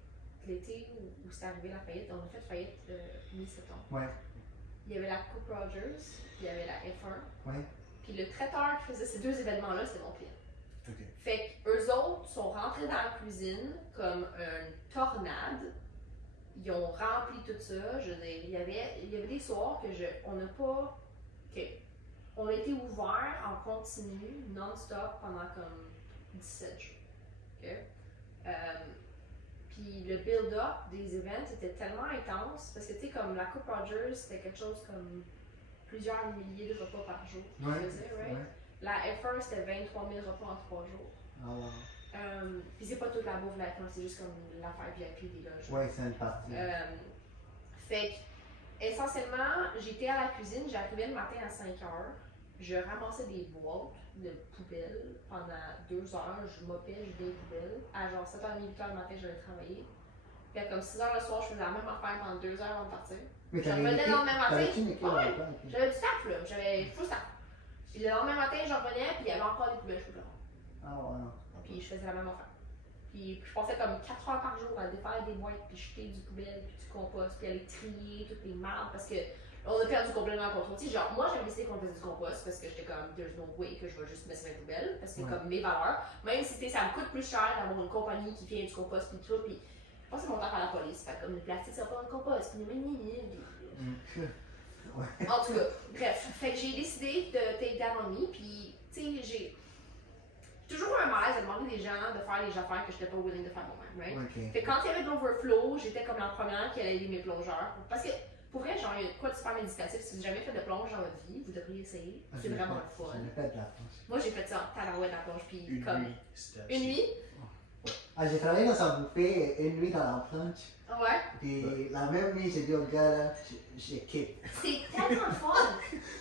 où c'est arrivé la faillite, on a fait faillite mi-septembre. Ouais. Il y avait la Coupe Rogers, puis il y avait la F1. Ouais. Puis le traiteur qui faisait ces 2 événements-là, c'était mon client. Ok. Fait qu'eux autres sont rentrés dans la cuisine comme une tornade. Ils ont rempli tout ça. Je veux dire, il y avait des soirs que on n'a pas. On a été ouvert en continu, non-stop, pendant comme 17 jours. OK? Puis le build-up des events était tellement intense parce que tu sais, comme la Coupe Rogers, c'était quelque chose comme plusieurs milliers de repas par jour. Tu faisais, right? La F1, c'était 23 000 repas en 3 jours. Ah, wow. Puis c'est pas toute la bouffe de la F1, c'est juste comme l'affaire VIP des loges. Ouais, c'est une partie. Fait que, essentiellement, j'étais à la cuisine, j'arrivais le matin à 5 heures. Je ramassais des boîtes de poubelles pendant 2 heures, je mopais, je vidais les poubelles. À genre 7h30, 8h le matin, j'allais travailler. Puis à comme 6h le soir, je faisais la même affaire pendant 2 heures avant de partir. Mais Je revenais le lendemain matin. T'avais-tu une équipe Ouais, avec toi? Ok. j'avais du staff là, j'avais full staff. Puis le lendemain matin, je revenais, puis il y avait encore des poubelles, je pouvais Ah, ouais. puis je faisais la même affaire. Puis je passais comme 4 heures par jour à défaire des boîtes, puis jeter du poubelle, puis du compost, puis aller trier toutes les mardes parce que on a perdu complètement le contrôle. Tu sais, genre, moi j'avais décidé qu'on faisait du compost parce que j'étais comme, there's no way que je vais juste mettre ça dans les poubelles parce que comme mes valeurs, même si ça me coûte plus cher d'avoir une compagnie qui fait du compost, puis tout, puis je pense que c'est mon temps à la police. Fait comme le plastique, ça va pas dans le compost, puis En tout cas, bref, fait que j'ai décidé de take down on me, puis tu sais, j'ai toujours eu un malaise à demander des gens de faire les affaires que j'étais pas willing de faire moi-même, right? Ok. Fait que quand il y avait de l'overflow, j'étais comme la première qui allait aider mes plongeurs. Parce que, pour vrai, genre, il y a quoi de super méditatif. Si vous n'avez jamais fait de plonge dans votre vie, vous devriez essayer. C'est vraiment le fun. J'ai fait de la planche. Moi, j'ai fait ça en tabarouette à la plonge, puis Une comme. nuit, c'était Une nuit? Ah, j'ai travaillé dans un buffet une nuit dans la planche. Ouais. Puis la même nuit, j'ai dit au gars là, j'ai kick. C'est tellement fun!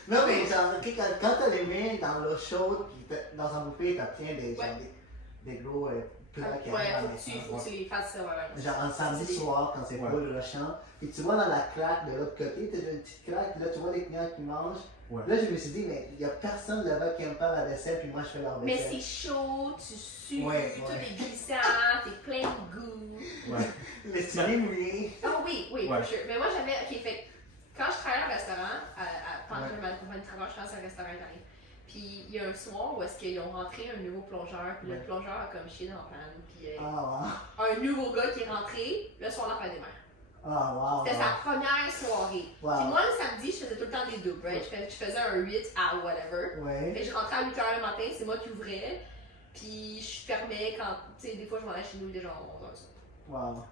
Non, mais genre, quand t'as les mains dans l'eau chaude, puis dans un buffet, t'obtiens des, Ouais. genre, des gros plats qui Ouais, arrivent faut dans que tu les fasses ça, ouais. genre un samedi soir quand c'est Ouais. full rushant. Puis tu vois dans la claque de l'autre côté, t'as une petite claque, là tu vois les clients qui mangent. Ouais. Là je me suis dit, mais il n'y a personne là-bas qui aime pas la vaisselle, puis moi je fais leur Mais vaisselle. c'est chaud, tu sues, Ouais, tout ouais. est glissant, t'es plein de goût. Ouais. Les petits mouillés. Oh oui, Ouais. for sure. Mais moi j'avais. Ok, fait quand je travaillais au restaurant, pendant que Ouais. ma compagnie de travail, je travaillais au restaurant italien. Puis il y a un soir où est-ce qu'ils ont rentré un nouveau plongeur, puis le Ouais. plongeur a comme chié dans la panne. Puis Ah, un nouveau gars qui est rentré le soir de la fête des mères. wow. C'était sa première soirée. Wow. Puis moi le samedi, je faisais tout le temps des doubles, right? Je faisais un 8 à whatever. Ouais. Fait que je rentrais à 8h le matin, c'est moi qui ouvrais. Puis je fermais quand, tu sais, des fois je m'en allais chez nous déjà à 11h le soir. Wow.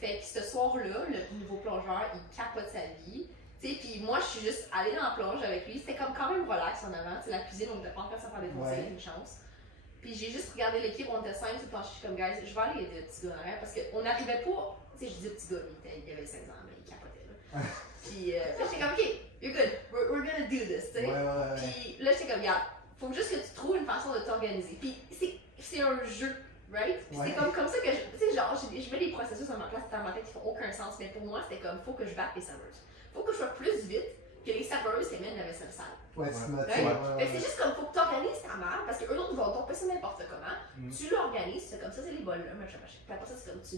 Fait que ce soir-là, le nouveau plongeur, il capote sa vie. T'sais, puis moi, je suis juste allée dans la plonge avec lui. C'était comme quand même relax en avant. T'sais, la cuisine, on était pas encore ça faire des conseils, Ouais. une chance. Puis j'ai juste regardé l'équipe, on était 5 sur le plancher. Je suis comme, guys, je vais aller aider le petit gars en arrière parce qu'on n'arrivait pas. Tu sais, je dis le petit gars, il avait 16 ans, mais il capotait là. Puis là, j'étais comme, ok, you're good, we're gonna do this, tu sais. Ouais. Puis là, j'étais comme, regarde, faut juste que tu trouves une façon de t'organiser. Puis c'est un jeu, right? Puis Ouais. c'est comme ça que, tu sais, genre, je mets des processus dans ma place dans ma tête qui font aucun sens, mais pour moi, c'était comme, faut que je batte les serveuses. Faut que je sois plus vite que les serveuses qui amènent la vaisselle sale. Ouais, tu me Right? ouais. Fait que c'est juste comme, faut que tu organises ta mère, parce que eux autres vont tomber sur n'importe comment. Tu l'organises, c'est comme ça, c'est les bols là, machin. Puis après ça, c'est comme tu.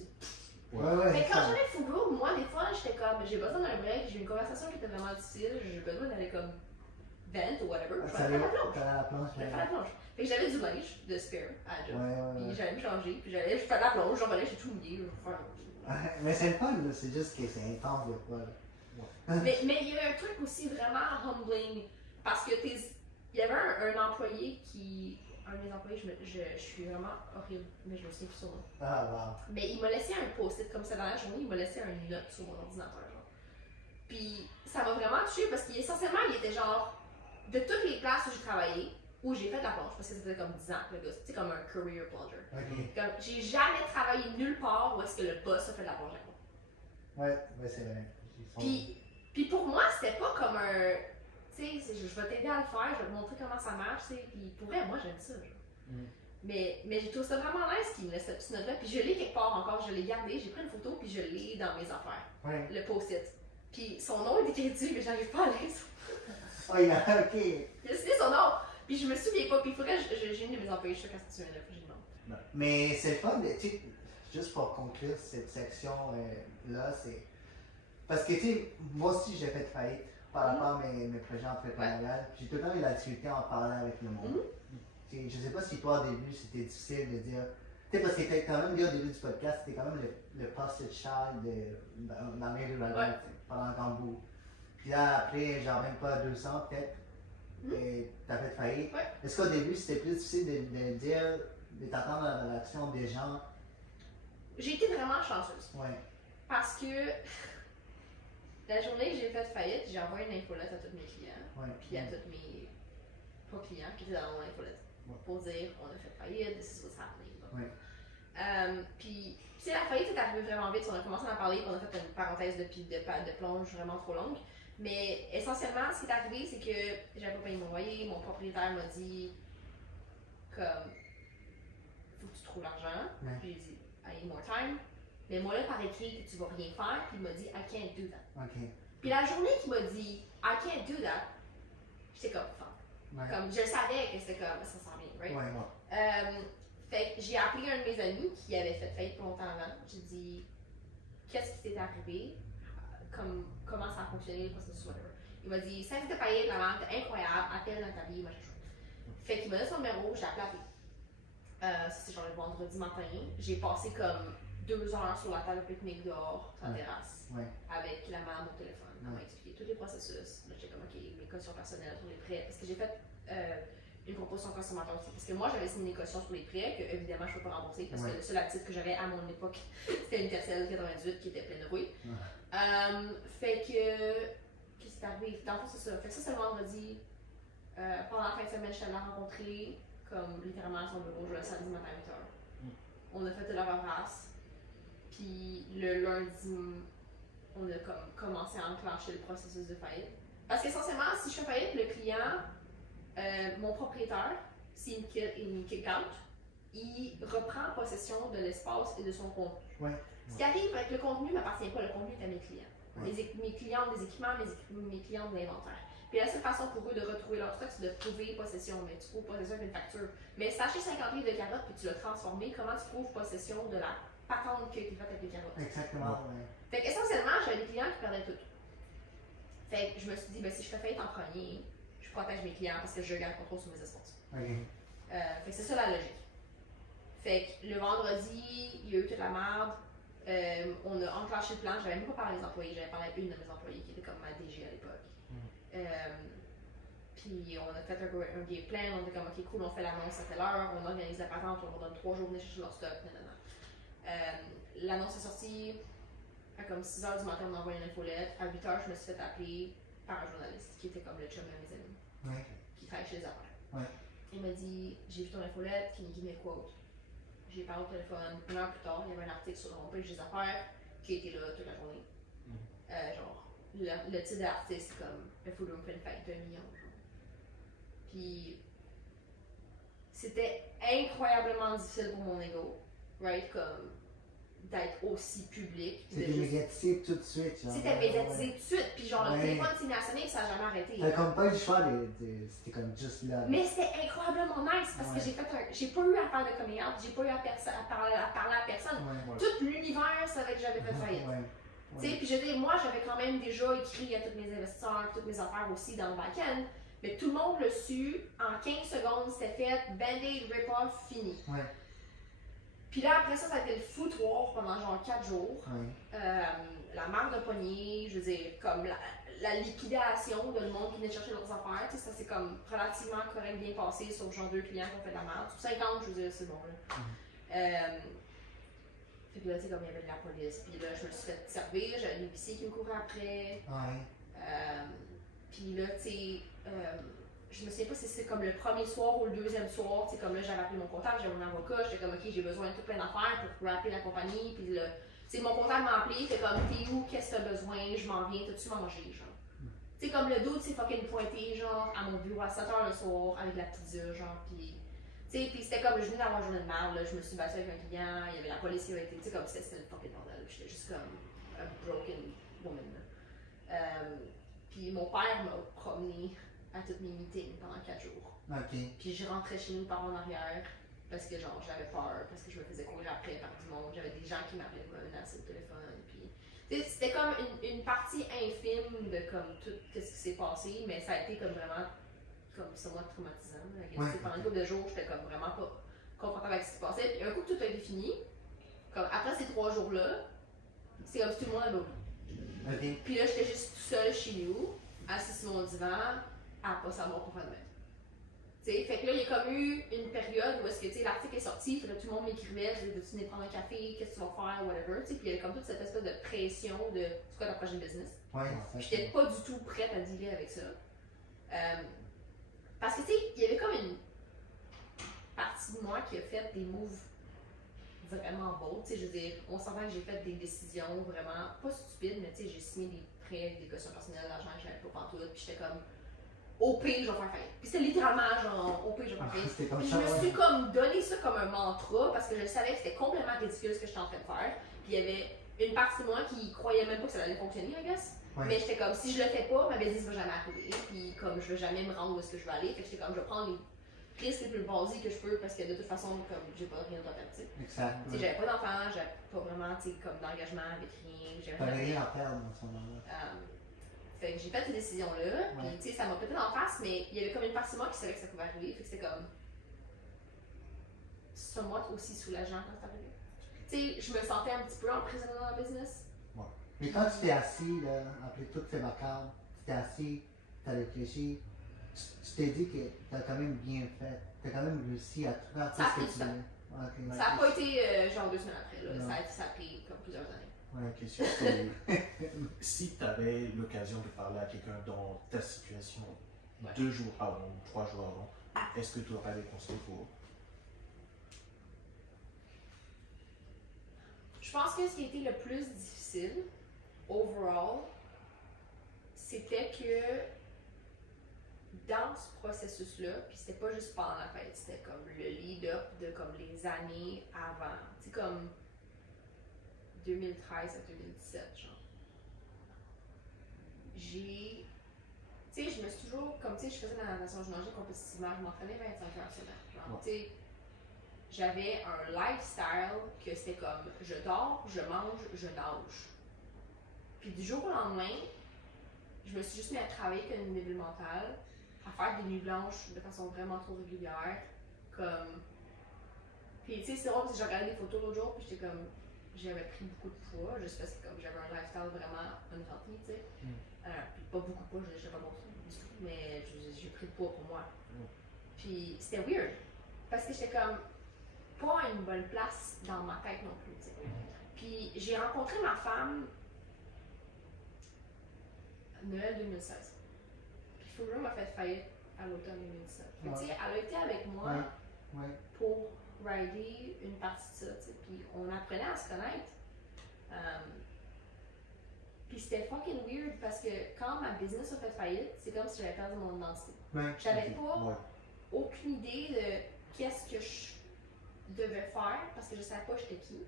Ouais. Fait que quand j'avais Fugo, moi, des fois, j'étais comme, j'ai besoin d'un break, j'ai eu une conversation qui était vraiment difficile, j'ai besoin d'aller comme vent ou whatever. Je vais aller à la plonge. T'allais à la planche. Je vais faire la plonge. Fait que j'avais du linge de spare à la job. Puis Ouais. j'allais me changer, puis j'allais faire la plonge, je revenais, j'étais tout mouillé, je vais faire Mais c'est le fun, là, c'est juste que c'est intense des fois. Là. Mais il y a un truc aussi vraiment humbling, parce que il y avait un employé qui. Un des employés, je suis vraiment horrible, mais je me souviens plus son nom. Ah, wow. Mais il m'a laissé un post-it comme ça dans la journée, il m'a laissé un note sur mon ordinateur. Genre. Puis ça m'a vraiment touchée parce qu'essentiellement, il était genre. De toutes les places où j'ai travaillé, où j'ai fait de la plonge, parce que ça faisait comme 10 ans que le gars, c'est comme un career plunger. Ok. Comme, j'ai jamais travaillé nulle part où est-ce que le boss a fait de la plonge avec moi. Ouais, c'est vrai. Puis pour moi, c'était pas comme un. Tu sais, je vais t'aider à le faire, je vais te montrer comment ça marche, tu sais. Puis pour vrai, moi, j'aime ça. Genre. Mais j'ai trouvé ça vraiment nice qu'il me laisse cette petite note-là. Puis je l'ai quelque part encore, je l'ai gardé, j'ai pris une photo, puis je l'ai dans mes affaires. Ouais. Le post-it. Puis son nom est écrit dessus, mais j'arrive pas à lire. Oh, yeah, ok. J'ai signé son nom, puis je me souviens pas. Puis il faudrait que j'ai une de mes employés, je sais quand tu viens là, faut que je lui demande. Mais c'est fun, tu sais, juste pour conclure cette section-là, c'est. Parce que, tu sais, moi aussi j'ai fait faillite par rapport à mes projets entrepreneuriales. J'ai tout le temps eu la difficulté à en parler avec le monde. Tu sais, je sais pas si toi au début c'était difficile de dire. Tu sais, parce que t'as quand même dit au début du podcast, c'était quand même le poster child dans la main de la pendant un grand bout. Puis là, après, genre même pas 200 peut-être, et t'as fait faillite. Ouais. Est-ce qu'au début c'était plus difficile de dire, de t'entendre dans la réaction des gens j'ai été vraiment chanceuse. Ouais. Parce que la journée que j'ai fait faillite, j'ai envoyé une infolette à tous mes clients. Ouais. Puis à tous mes pas clients qui étaient dans mon infolette. Pour dire on a fait faillite, this is what's happening. Ouais. Puis la faillite est arrivée vraiment vite. On a commencé à en parler, puis on a fait une parenthèse de plonge vraiment trop longue. Mais essentiellement, ce qui est arrivé, c'est que j'avais pas payé mon loyer. Mon propriétaire m'a dit comme faut que tu trouves l'argent. Ouais. Puis j'ai dit I need more time. Mais moi là par écrit que tu vas rien faire. Puis il m'a dit I can't do that. OK. Puis la journée qu'il m'a dit I can't do that, j'étais comme fuck. Ouais. Comme je savais que c'était comme ça s'en vient, right? Ouais. Fait que j'ai appelé un de mes amis qui avait fait faillite pas longtemps avant. J'ai dit qu'est-ce qui t'est arrivé? Comment ça a fonctionné, le processus, whatever. Il m'a dit ça t'était faillite, la vente incroyable, appelle dans ta vie, machin chose. Fait qu'il m'a donné son numéro, j'ai appelé. Ça c'est genre le vendredi matin. J'ai passé comme 2 heures sur la table de pique-nique dehors, sur la terrasse, avec la maman au téléphone. Elle m'a expliqué tous les processus. Là, j'étais comme, OK, mes cautions personnelles sur les prêts. Parce que j'ai fait une proposition consommateur aussi. Parce que moi, j'avais signé une caution sur les prêts que, évidemment, je ne peux pas rembourser. Parce que le seul actif que j'avais à mon époque, c'était une Tercel 98 qui était pleine de rouille. Fait que, qu'est-ce qui est arrivé? Dans le fond, c'est ça. Fait que ça, c'est le vendredi. Pendant la fin de semaine, je suis allée la rencontrer, comme littéralement à son bureau, je le samedi matin à 8h. On a fait de la paperasse. Puis le lundi, on a comme commencé à enclencher le processus de faillite. Parce qu'essentiellement, si je fais faillite, le client, mon propriétaire, s'il me kick out, il reprend possession de l'espace et de son contenu. Ce qui arrive avec le contenu ne m'appartient pas, le contenu est à mes clients. Mes clients ont des équipements, mes clients ont de l'inventaire. Puis la seule façon pour eux de retrouver leur stock, c'est de prouver possession. Mais tu prouves possession d'une facture. Mais si tu as acheté 50 livres de carottes puis tu l'as transformé, comment tu prouves possession de la patente qui a été faite avec les carottes? Exactement, Fait qu'essentiellement, j'avais des clients qui perdaient tout. Fait que je me suis dit, ben, si je fais faillite en premier, je protège mes clients parce que je garde contrôle sur mes espaces. Fait que c'est ça la logique. Fait que le vendredi, il y a eu toute la merde. On a enclenché le plan, j'avais même pas parlé des employés, j'avais parlé à une de mes employées qui était comme ma DG à l'époque. Puis on a fait un game plan, on était comme ok cool, on fait l'annonce à telle heure, on organise la patente, on leur donne 3 jours de chercher leur stock, l'annonce est sortie à comme 6h du matin, on a envoyé une infolette. À 8h, je me suis fait appeler par un journaliste qui était comme le chum de mes amis, qui travaille chez les affaires. Il m'a dit j'ai vu ton infolette, can you give me a quote? J'ai parlé au téléphone, 1 heure plus tard, il y avait un article sur le homepage des affaires qui était là toute la journée. Genre, le titre de l'article, c'est comme le Food Room fait une fête de 1 million. Puis, c'était incroyablement difficile pour mon ego, right? Comme d'être aussi public. C'était médiatisé tout de suite. C'était médiatisé tout de suite, puis genre le téléphone s'est mis à sonner et ça n'a jamais arrêté. T'as comme pas eu le choix, c'était comme juste là. Mais c'était incroyablement nice parce que j'ai pas eu à faire de coming out, j'ai pas eu à parler à personne. Tout l'univers savait que j'avais fait faillite. Tu sais, puis je veux dire, moi j'avais quand même déjà écrit à tous mes investisseurs, toutes mes affaires aussi dans le back-end, mais tout le monde l'a su, en 15 secondes c'était fait, band-aid, rip-off, fini. Puis là, après ça, ça a été le foutoir pendant genre 4 jours. La marque de poignée, je veux dire, comme la liquidation de le monde qui venait chercher leurs affaires, tu sais, ça s'est comme relativement correct bien passé, sauf genre 2 clients qui ont fait de la merde. Sur 50, je veux dire, c'est bon là. Fait que là, tu sais, comme il y avait de la police, puis là, je me suis fait servir, j'avais l'épicier qui me courait après. Puis là, tu sais, je me souviens pas si c'est comme le premier soir ou le deuxième soir, tu sais, comme là, j'avais appelé mon comptable, j'avais mon avocat, j'étais comme, ok, j'ai besoin de tout plein d'affaires pour rappeler la compagnie, puis là, tu sais, mon comptable m'a appelé, fait comme, t'es où, qu'est-ce que t'as besoin, je m'en viens, t'as-tu mangé, genre. Tu sais, comme le doute, c'est fucking pointé, genre, à mon bureau à 7h le soir, avec la pizza, genre, puis. Tu sais, puis c'était comme, je venais d'avoir une journée de merde, là, je me suis battue avec un client, il y avait la police qui avait été, tu sais, comme, c'était le fucking bordel, j'étais juste comme, a broken woman, là. Puis mon père m'a promené à tous mes meetings pendant 4 jours. Puis je rentrais chez nous par en arrière parce que genre j'avais peur, parce que je me faisais courir après par du monde. J'avais des gens qui m'appelaient pour me menacer au téléphone. Puis c'était comme une partie infime de comme tout ce qui s'est passé, mais ça a été comme vraiment comme somewhat traumatisant. Pendant une couple de jours, j'étais comme vraiment pas confortable avec ce qui se passait. Puis un coup que tout a été fini, comme après ces 3 jours-là, c'est comme si tout le monde avait oublié. Puis là, j'étais juste tout seul chez nous, assis sur mon divan, à pas savoir quoi faire de mettre. Tu T'sais, fait que là, il y a comme eu une période où est-ce que l'article est sorti, fait que tout le monde m'écrivait, veux-tu venir prendre un café, qu'est-ce que tu vas faire, whatever. Puis il y avait comme toute cette espèce de pression de c'est quoi ta prochaine business. Ouais, Puis j'étais pas du tout prête à dealer avec ça. Parce que tu sais, il y avait comme une partie de moi qui a fait des moves vraiment beaux. Tu sais, je veux dire, on s'entend que j'ai fait des décisions vraiment pas stupides, mais tu sais, j'ai signé des prêts avec des cautions personnelles, l'argent que j'avais pas pantoute, puis j'étais comme au pire, je vais faire faillite. Puis c'était littéralement genre, au pire, je vais faire faillite. C'était comme Puis ça. je me Ouais. suis comme donné ça comme un mantra parce que je savais que c'était complètement ridicule ce que j'étais en train de faire. Puis il y avait une partie de moi qui croyait même pas que ça allait fonctionner, I guess. Ouais. Mais j'étais comme, si je le fais pas, ma business va jamais arriver. Puis comme je vais jamais me rendre où est-ce que je veux aller. Fait que j'étais comme, je vais prendre les risques les plus basiques que je peux parce que de toute façon, comme j'ai pas rien d'autre à dire. Exact. Tu sais, j'avais pas d'enfant, j'avais pas vraiment, tu sais, comme d'engagement avec rien. J'avais T'avais rien. rien à perdre dans ce moment-là. Fait que j'ai fait ces décisions-là, puis Ouais. tu sais, ça m'a pété en face, mais il y avait comme une partie de moi qui savait que ça pouvait arriver, fait que c'était comme somewhat aussi soulageant quand c'est arrivé. Tu sais, je me sentais un petit peu emprisonnée dans la business. Mais quand tu t'es assis, là, après toutes ces vacances, tu t'es assis, tu as réfléchi, tu t'es dit que tu as quand même bien fait. Tu as quand même réussi à faire tout Ça a ce pris que tu du temps. voulais. Ok, ouais. Ça a pas été genre 2 semaines après, là. Non. Ça a pris comme plusieurs années. La question c'est si tu avais l'occasion de parler à quelqu'un dans ta situation 2 jours avant, 3 jours avant, est-ce que tu aurais des conseils pour eux? Je pense que ce qui a été le plus difficile, overall, c'était que dans ce processus-là, puis c'était pas juste pendant la fête, c'était comme le lead-up de comme les années avant. Tu sais, comme 2013 à 2017, genre. Tu sais, je me suis toujours, comme tu sais, je faisais de la natation, je nageais compétitivement, je m'entraînais 25 heures semaine. Genre, tu sais, j'avais un lifestyle que c'était comme, je dors, je mange, je nage. Puis du jour au lendemain, je me suis juste mis à travailler avec une débile mentale, à faire des nuits blanches de façon vraiment trop régulière, comme... Puis tu sais, c'est drôle parce que j'ai regardé des photos l'autre jour, puis j'étais comme... J'avais pris beaucoup de poids, juste parce que comme j'avais un lifestyle vraiment unhealthy, tu sais. Puis pas beaucoup de poids, je l'ai pas montré du tout, mais j'ai pris de poids pour moi. Puis c'était weird, parce que j'étais comme pas à une bonne place dans ma tête non plus, tu sais. Puis j'ai rencontré ma femme Noël 2016. Puis Fuller m'a fait faillite à l'automne 2017. Fait que, tu sais, elle a été avec moi Ouais. pour rider une partie de ça, tu sais. Puis on apprenait à se connaître. Puis c'était fucking weird parce que quand ma business a fait faillite, c'est comme si j'avais perdu mon identité. Ouais. J'avais Ok. pas Ouais. aucune idée de qu'est-ce que je devais faire parce que je savais pas j'étais qui.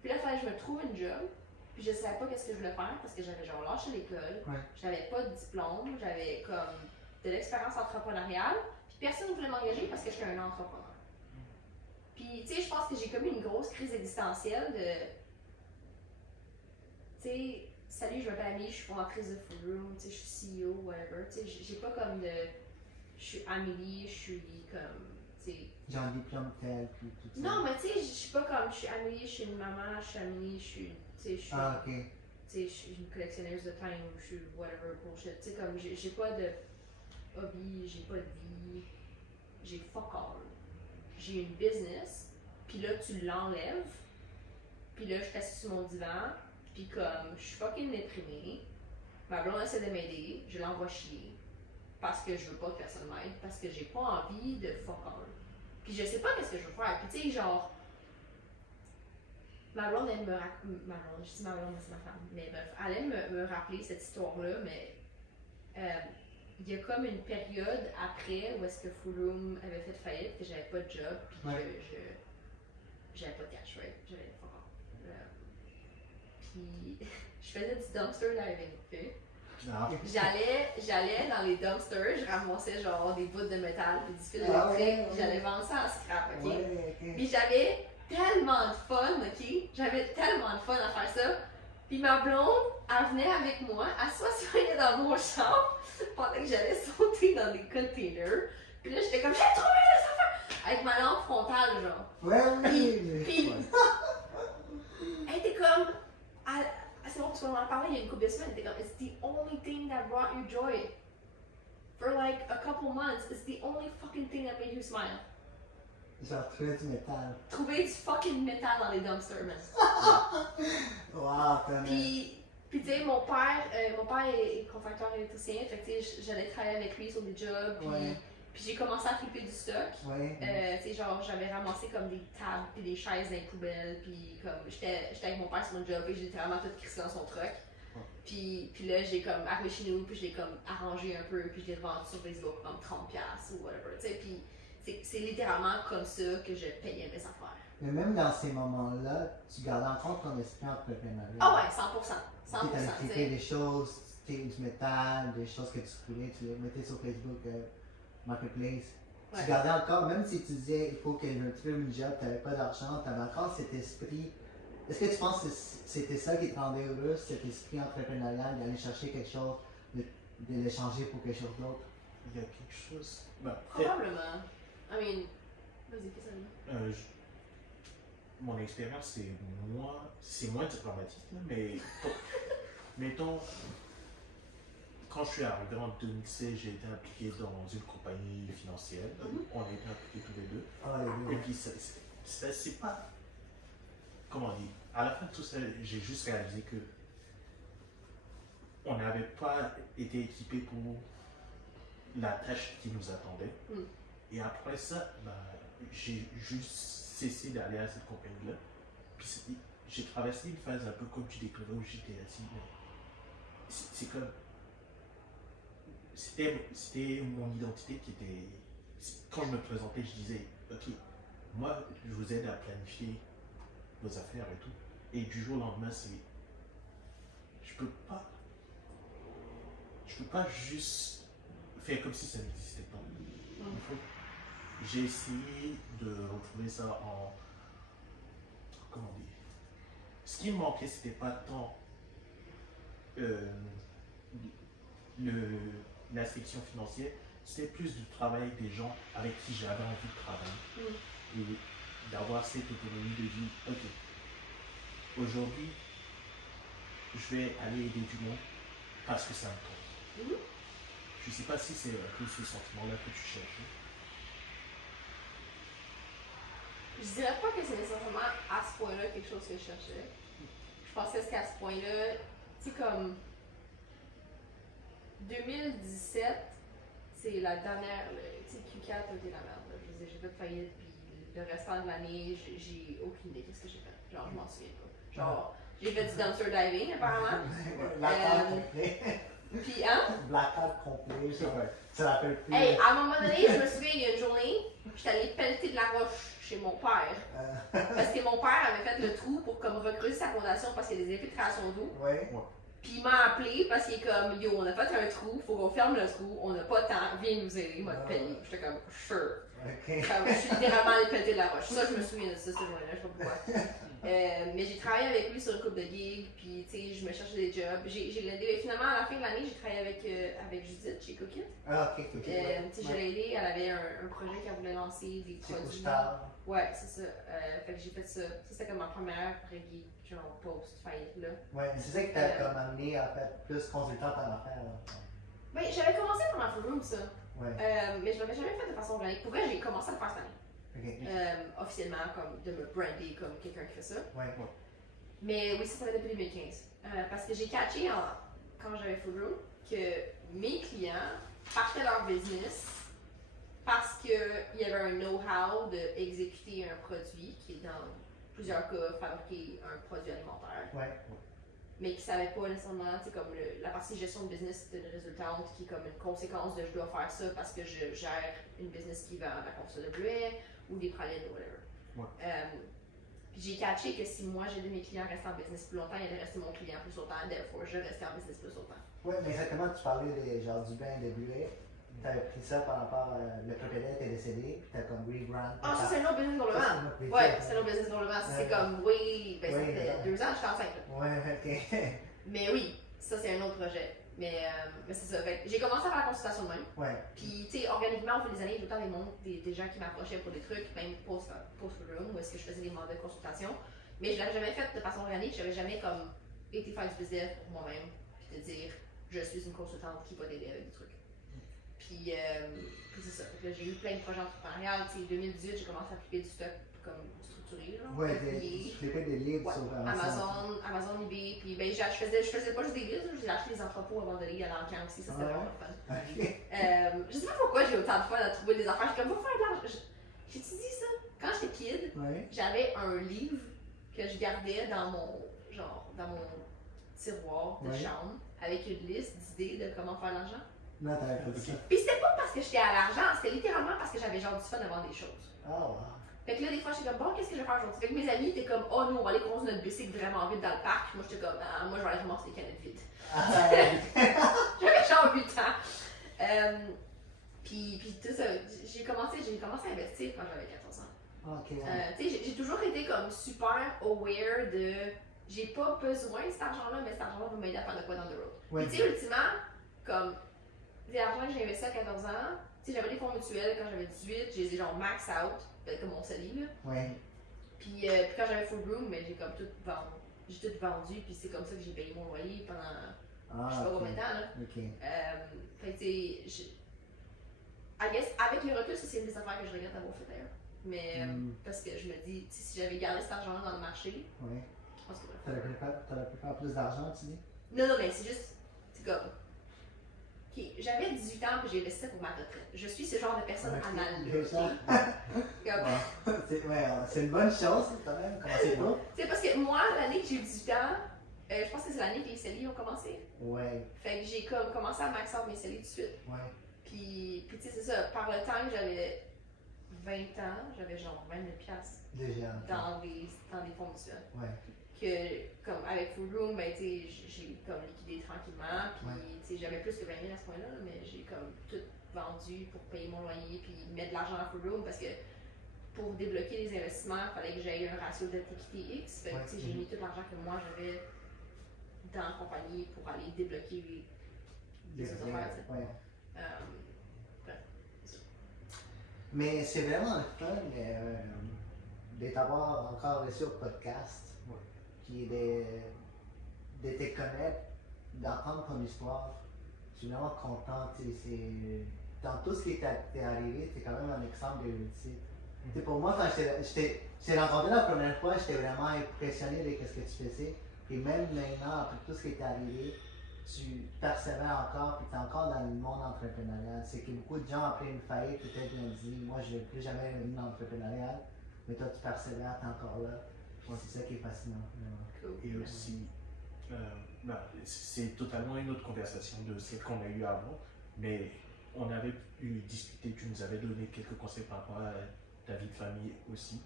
Puis là, il fallait que je me trouve une job. Puis je savais pas qu'est-ce que je voulais faire parce que j'avais genre lâché l'école. Ouais. J'avais pas de diplôme, j'avais comme de l'expérience entrepreneuriale. Puis personne ne voulait m'engager parce que j'étais un entrepreneur. Puis tu sais, je pense que j'ai commis une grosse crise existentielle de. Tu sais, salut, je m'appelle Amélie, je suis fondatrice de Full Room, tu sais, je suis CEO, whatever. Tu sais, j'ai pas comme de. Je suis Amélie, je suis comme. Tu sais. J'ai un diplôme tel, puis tout ça. Non, mais tu sais, je suis pas comme. Je suis Amélie, je suis une maman, je suis Amélie, je suis. Tu sais, je suis. Ah, ok. Tu sais, je suis une collectionneuse de time, je suis whatever bullshit. Tu sais, comme j'ai pas de hobby, j'ai pas de vie, j'ai fuck all. J'ai une business, puis là tu l'enlèves, puis là je suis assise sur mon divan, puis comme je suis fucking déprimée, ma blonde essaie de m'aider, je l'envoie chier, parce que je veux pas que personne m'aide, parce que j'ai pas envie de fuck all. Puis je sais pas qu'est-ce que je veux faire, puis tu sais, genre. Ma blonde, elle me raconte. Ma blonde, je dis ma blonde, mais c'est ma femme. Mais bref, elle aime me rappeler cette histoire-là, mais il y a comme une période après où est-ce que Full Room avait fait faillite, que j'avais pas de job, puis j'avais pas de cash, right? J'avais fuck all. Puis je faisais du dumpster diving, ok? Ah, J'allais dans les dumpsters, je ramassais genre des bouts de métal puis du fil électrique, Ah ouais. j'allais vendre ça en scrap, ok? Ouais, ok. Puis j'avais tellement de fun, ok? J'avais tellement de fun à faire ça. Puis ma blonde, elle venait avec moi, elle s'assoyait dans mon char pendant que j'allais sauter dans des containers. Puis là, j'étais comme, j'ai trouvé les affaires! Avec ma lampe frontale, genre. Ouais, oui. Puis, elle était comme, c'est bon, parce qu'on en parlait il y a une couple de semaines, elle était comme, it's the only thing that brought you joy. for like a couple months, it's the only fucking thing that made you smile. Genre, trouver du métal. Trouver du fucking métal dans les dumpsters, man. Wow, t'as Puis tu sais, mon père est contracteur électricien, fait que tu sais, j'allais travailler avec lui sur des jobs, puis, Ouais. puis j'ai commencé à flipper du stock. Ouais. Tu sais, genre, j'avais ramassé comme des tables puis des chaises dans les poubelles, puis comme, j'étais avec mon père sur mon job, et j'ai littéralement tout crissé dans son truck. Puis là, j'ai comme arrivé chez nous, puis je l'ai comme arrangé un peu, puis je l'ai revendu sur Facebook comme 30$ ou whatever, tu sais, puis c'est littéralement comme ça que je payais mes affaires. Mais même dans ces moments-là, tu gardes encore ton esprit entrepreneurial. Ah ouais, 100%. Tu allais 100%. cliquer des choses, du métal, des choses que tu voulais, tu les mettais sur Facebook Marketplace. Ouais. Tu gardais encore, même si tu disais il faut que je trouve une job, tu n'avais pas d'argent, tu avais encore cet esprit. Est-ce que tu penses que c'était ça qui te rendait heureux, cet esprit entrepreneurial, d'aller chercher quelque chose, de l'échanger pour quelque chose d'autre? Il y a quelque chose. Ben, peut-être, Probablement. I mean, vas-y, fais ça. mon expérience, c'est moins diplomatique, là, mais mettons, quand je suis arrivé en 2016, j'ai été impliqué dans une compagnie financière. On a été impliqués tous les deux. Ah, les Et deux. puis, c'est pas. Comment dire? À la fin de tout ça, j'ai juste réalisé que on n'avait pas été équipé pour la tâche qui nous attendait. Mm. Et après ça, ben, j'ai juste cessé d'aller à cette compagnie-là. Puis j'ai traversé une phase un peu comme tu décrivais où j'étais assis. C'est comme. C'était mon identité qui était. Quand je me présentais, je disais, ok, moi, je vous aide à planifier vos affaires et tout. Et du jour au lendemain, c'est. Je peux pas juste faire comme si ça n'existait pas. J'ai essayé de retrouver ça en. Comment dire? Ce qui me manquait, c'était pas tant la section financière, c'était plus du travail des gens avec qui j'avais envie de travailler. Et d'avoir cette autonomie de dire, ok, aujourd'hui, je vais aller aider du monde parce que ça me tente. Je sais pas si c'est un peu ce sentiment-là que tu cherches. Je dirais pas que c'est nécessairement à ce point-là quelque chose que je cherchais. Je pensais qu'à ce point-là, tu sais, comme 2017, c'est la dernière, tu sais, Q4 a été la merde. Là. Je veux dire, j'ai fait faillite, puis le restant de l'année, j'ai aucune idée qu'est-ce que j'ai fait. Genre, je m'en souviens pas. Genre, j'ai fait du dumpster diving apparemment. Blackout complet. Puis, hein? Blackout complet, genre, tu te rappelles plus. Hey, à un moment donné, je me souviens, il y a une journée, j'étais allée pelleter de la roche chez mon père. Parce que mon père avait fait le trou pour comme recreuser sa fondation parce qu'il y a des infiltrations d'eau. Ouais. Puis il m'a appelé parce qu'il est comme, yo, on a fait un trou, faut qu'on ferme le trou, on n'a pas de temps, viens nous aider, il m'a payé. J'étais comme, sure. Ok. Comme, je suis littéralement allée pelleter de la roche. Ça, je me souviens de ça cette journée-là, je sais pas pourquoi. Mais j'ai travaillé avec lui sur une couple de gigs, puis tu sais, je me cherchais des jobs. Finalement, à la fin de l'année, j'ai travaillé avec Judith chez Cookit. Ah, ok, ok. Tu sais, je l'ai aidée, elle avait un projet qu'elle voulait lancer, des C'est produits. couche-tard. Ouais, c'est ça. Fait que j'ai fait ça. Ça, c'était comme ma première vraie gig, genre post-faillite là. Ouais, mais c'est ça qui t'a comme amené à faire plus consultante en affaires. Là. Ben, j'avais commencé par ma room, ça. Ouais. Mais je l'avais jamais fait de façon organique. Pour vrai, j'ai commencé à le faire cette année. Ok. Officiellement, comme de me brander comme quelqu'un qui fait ça. Ouais. Mais oui, ça fait depuis 2015. Parce que j'ai catché quand j'avais Food Room que mes clients partaient leur business parce qu'il y avait un know-how d'exécuter un produit qui est dans plusieurs cas fabriquer un produit alimentaire. Ouais. Mais qui ne savaient pas nécessairement, tu sais, comme la partie gestion de business de résultante qui est comme une conséquence de je dois faire ça parce que je gère une business qui vend de la confiture de bleuet ou des pralines ou whatever. Ouais. Puis j'ai catché que si moi j'aidais mes clients à rester en business plus longtemps, ils allaient rester mon client plus longtemps, therefore je restais en business plus longtemps. Ouais, mais exactement, tu parlais genre du bain de bleuet. T'avais pris ça par rapport le propriétaire était décédé, puis t'as comme rebrand. Ah, ça c'est un autre business pour le Ça, moment. c'est un autre Ouais, business. c'est un autre business pour le moment. C'est Ouais. comme, oui, ben ça Oui, fait ouais. 2 ans que j'étais enceinte. Là. Ouais, ok. Mais oui, ça c'est un autre projet. Mais c'est ça. Fait que j'ai commencé à faire la consultation de même. Ouais. Puis, tu sais, organiquement, au fil des années, tout le temps des gens qui m'approchaient pour des trucs, même post-room, où est-ce que je faisais des mandats de consultation. Mais je l'avais jamais fait de façon organique. J'avais jamais comme été faire du business pour moi-même, puis te dire, je suis une consultante qui va t'aider avec des trucs. Puis c'est ça. Fait que là, j'ai eu plein de projets entrepreneuriales. Tu sais, 2018, j'ai commencé à flipper du stock comme structuré. Là, Ouais, puis, tu flippais des livres ouais, sur Amazon, eBay. Puis ben, je faisais pas juste des livres, j'ai acheté des entrepôts avant d'aller à l'encan aussi. Ça, c'était vraiment fun. Ok. Je sais pas pourquoi j'ai autant de fun à trouver des affaires. Je suis comme, va faire de l'argent. J'ai-tu dit ça? Quand j'étais kid, Ouais. j'avais un livre que je gardais dans mon tiroir de Ouais. chambre avec une liste d'idées de comment faire de l'argent. Non, t'avais pas dit ça. Puis c'était pas parce que j'étais à l'argent, c'était littéralement parce que j'avais genre du fun à vendre des choses. Ah, wow. Fait que là, des fois, j'étais comme, bon, qu'est-ce que je vais faire aujourd'hui? Fait que mes amis étaient comme, oh, nous, on va aller conduire notre bicycle vraiment vite dans le parc. Puis moi, j'étais comme, ah, moi, je vais aller ramasser des canettes vides. Ah, ouais. J'avais genre 8 ans. Puis tout ça, j'ai commencé à investir quand j'avais 14 ans. Ok, ouais. Tu sais, j'ai toujours été comme super aware de, j'ai pas besoin de cet argent-là, mais cet argent-là va m'aider à faire de quoi dans the road. Ouais. Puis tu sais, ultimement, comme, l'argent que j'ai investi à 14 ans, tu sais, j'avais des fonds mutuels quand j'avais 18, j'ai les genre max out, comme mon CELI, là. Ouais. Puis quand j'avais Full Room, mais j'ai comme tout vendu. J'ai tout vendu, puis c'est comme ça que j'ai payé mon loyer pendant Ah, je sais pas ok. combien de temps, là. Ok. Fait que tu sais, I guess, avec le recul, ça c'est une des affaires que je regrette d'avoir fait d'ailleurs. Mais parce que je me dis, si j'avais gardé cet argent dans le marché, Ouais. je pense que T'aurais pu faire plus d'argent, tu dis? non, mais c'est juste, c'est comme. Ok, j'avais 18 ans puis j'ai investi pour ma retraite. Je suis ce genre de personne anale. Déjà. Comme, C'est une bonne chose, quand même. Commencez pas. tu sais, parce que moi, l'année que j'ai eu 18 ans, je pense que c'est l'année que les CELI ont commencé. Ouais. Fait que j'ai comme commencé à max out mes CELI tout de suite. Ouais. Puis tu sais, c'est ça, par le temps que j'avais 20 ans, j'avais genre 20 000 piastres Déjà. dans des fonds mutuels. Ouais. Que, comme avec Full Room, ben, tu sais, j'ai comme liquidé tranquillement, puis Ouais. tu sais, j'avais plus que 20 000 à ce point-là, mais j'ai comme tout vendu pour payer mon loyer, puis mettre de l'argent dans Full Room, parce que pour débloquer les investissements, il fallait que j'aille un ratio dette-équité X. Fait que, Ouais. tu sais, j'ai mis tout l'argent que moi j'avais dans la compagnie pour aller débloquer les autres affaires, tu sais. Ouais. Bref. Mais c'est vraiment le fun de t'avoir encore reçu au podcast, puis de te connaître, d'entendre ton histoire. Je suis vraiment content. Dans tout ce qui t'est arrivé, tu es quand même un exemple de réussite. Tu sais, pour moi, quand je t'ai rencontré la première fois, j'étais vraiment impressionné de ce que tu faisais. Puis même maintenant, après tout ce qui t'est arrivé, tu persévères encore, puis tu es encore dans le monde entrepreneurial. C'est que beaucoup de gens, après une faillite, peut-être ont dit, moi je ne vais plus jamais revenir dans l'entrepreneurial, mais toi tu persévères, tu es encore là. C'est ça qui est fascinant. Vraiment. Cool. Et aussi, c'est totalement une autre conversation de celle qu'on a eue avant, mais on avait pu discuter, tu nous avais donné quelques conseils par rapport à ta vie de famille aussi.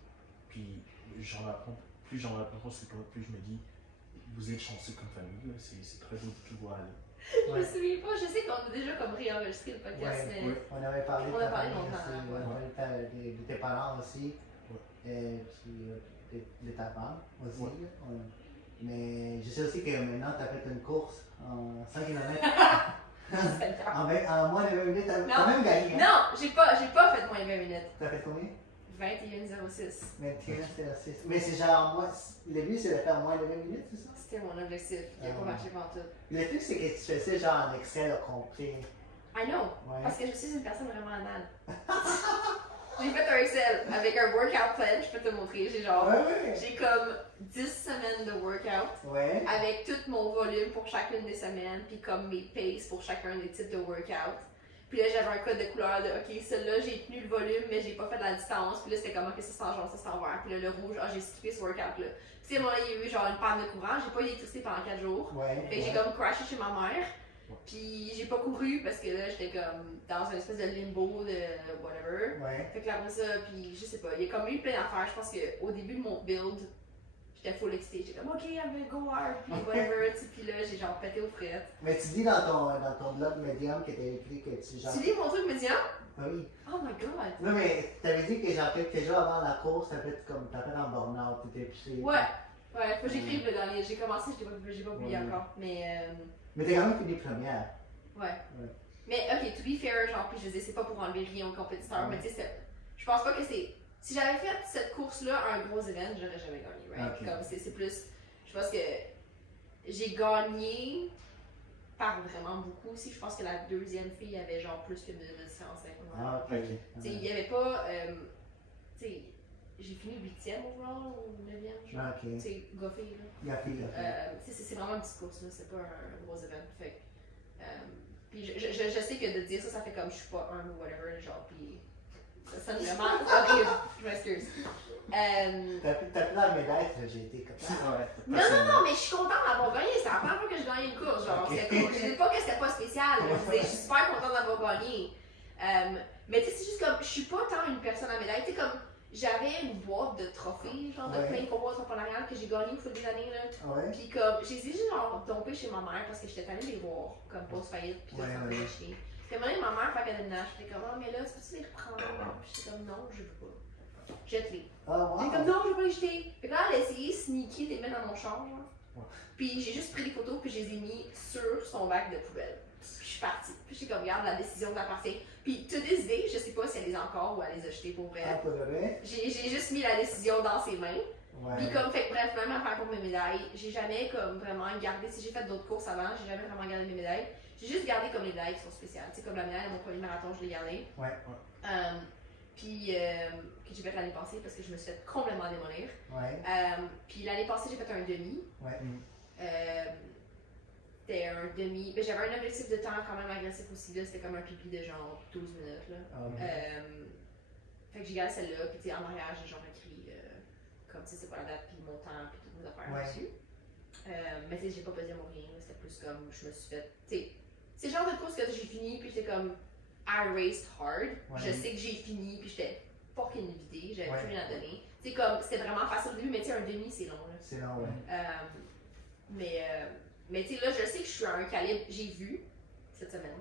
Puis plus j'en apprends sur toi, plus je me dis, vous êtes chanceux comme famille, là. C'est très beau de tout voir. Je me souviens pas, je sais qu'on a déjà comme réenregistré le podcast, Ouais, mais. on avait parlé On de a ta parlé famille longtemps, aussi, ouais. on avait parlé de tes parents aussi, puis de ta femme aussi. Ouais. Mais je sais aussi que maintenant tu as fait une course en 100 km. C'est en moins de 20 minutes, tu as Non. même gagné. Hein? Non, j'ai pas fait moins de 20 minutes. Tu as fait combien? 21,06. 21,06. Mais c'est genre, le but c'est de faire moins de 20 minutes, c'est ça? C'était mon objectif. Il a pas marché pendant tout. Le truc c'est que tu faisais genre en Excel complet. I know, Ouais. parce que je suis une personne vraiment anale. J'ai fait un Excel avec un workout plan, je peux te le montrer. J'ai comme 10 semaines de workout Ouais. avec tout mon volume pour chacune des semaines, puis comme mes paces pour chacun des types de workout. Puis là, j'avais un code de couleur de OK, celle-là, j'ai tenu le volume, mais j'ai pas fait la distance. Puis là, c'était comme OK, ça c'est en jaune, ça c'est en vert. Puis là, le rouge, j'ai skippé ce workout-là. Puis à un moment là, il y a eu genre une panne de courant, j'ai pas eu d'électricité pendant 4 jours. Ouais. Fait que j'ai comme crashé chez ma mère. Puis j'ai pas couru parce que là, j'étais comme dans une espèce de limbo de whatever. Ouais. Fait que là, après ça, puis je sais pas, il y a comme eu plein d'affaires. Je pense qu'au début de mon build, j'étais full excitée. J'étais comme OK, I'm gonna go hard, puis whatever. Puis là, j'ai genre pété aux frettes. Mais tu dis dans ton blog Medium que tu as écrit que tu genre. Tu lis mon truc médian? Oui. Oh my god! Non, mais t'avais dit que genre quelques jours avant la course, t'as fait un burn-out, t'étais épuisé. Ouais, faut que j'écrive le dernier. J'ai commencé, j'ai pas publié Ouais. encore. Mais Mais t'es quand même fini première. ouais. Ouais. Mais ok, to be fair, genre, puis je dis, c'est pas pour enlever rien aux compétiteurs, mais tu sais, je pense pas que c'est. Si j'avais fait cette course-là un gros événement, j'aurais jamais gagné, right? Ok. Comme c'est plus. Je pense que j'ai gagné par vraiment beaucoup aussi. Je pense que la deuxième fille avait genre plus que 2 de différence avec moi. Ah, ok. Tu sais, il n'y avait pas. Tu sais, j'ai fini 8e overall ou 9e, genre. Ah, ok. Tu sais, goffé, là. Gaffé. C'est vraiment une petite course, là, c'est pas un gros event. Fait que, puis je sais que de dire ça, ça fait comme je suis pas un ou whatever, genre, puis ça sonne vraiment horrible. Je m'excuse. T'as pris la médaille, j'ai été comme ça. Ouais, Non, mais je suis contente d'avoir gagné. C'est la première fois que je gagnais une course. Genre, Ok. c'était cool. Je dis pas que c'était pas spécial. Je dis, je suis super contente d'avoir gagné. Mais tu sais, c'est juste comme, je suis pas tant une personne à médaille. Tu sais, comme, j'avais une boîte de trophées, genre, de Ouais. plein de concours entrepreneuriales que j'ai gagné au fil des années, là. Ouais. Puis comme, j'ai dit genre tombé chez ma mère parce que j'étais allée les voir, comme post-faillite, puis tout Ouais, ça me ouais. faisait chier. Puis à un moment donné, ma mère fait qu'elle déménage, j'étais comme, ah, mais là, peux-tu les reprendre? Puis j'étais comme, non, je veux pas. Jette-les. Ah, wow. J'étais comme, non, je veux pas les jeter. Fait que là, elle a essayé sneaky de les mettre dans mon char, genre. Ouais. Puis j'ai juste pris des photos, puis je les ai mis sur son bac de poubelle. Puis je suis partie. Puis j'étais comme, regarde, la décision t'appartient. Puis to this day, je sais pas si elle les a encore ou elle les a jetées pour vrai. Ah, pour de vrai? J'ai juste mis la décision dans ses mains. Ouais. Puis comme, fait que bref, même affaire pour mes médailles, j'ai jamais comme vraiment gardé, si j'ai fait d'autres courses avant, j'ai jamais vraiment gardé mes médailles. J'ai juste gardé comme les médailles qui sont spéciales. Tu sais, comme la médaille de mon premier marathon, je l'ai gardée. Ouais. Puis, que j'ai fait l'année passée parce que je me suis fait complètement démolir. Ouais. Puis l'année passée, j'ai fait un demi. Ouais. C'était un demi. Mais j'avais un objectif de temps quand même agressif aussi, là. C'était comme un pipi de genre 12 minutes, là. Fait que j'ai gardé celle-là, puis tu sais, en arrière, j'ai genre écrit comme tu sais, c'est quoi la date, puis mon temps, puis toutes mes affaires Ouais. dessus. Mais tu sais, j'ai pas pesé mon rien, c'était plus comme je me suis fait. Tu sais, c'est le genre de course que j'ai fini, puis j'étais comme I raced hard. Ouais. Je sais que j'ai fini, puis j'étais fucking vidée, j'avais Ouais. plus rien à donner. Tu sais, comme c'était vraiment facile au début, mais tu sais, un demi, c'est long, là. C'est long, ouais. Mais tu sais, là, je sais que je suis à un calibre. J'ai vu cette semaine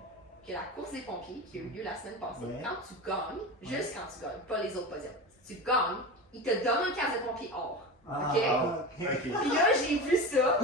que la course des pompiers qui a eu lieu la semaine passée, Ouais. quand tu gagnes, juste quand tu gagnes, pas les autres podiums, si tu gagnes, ils te donnent un casque de pompier or. Ah, Ok. ok. Puis là, j'ai vu ça.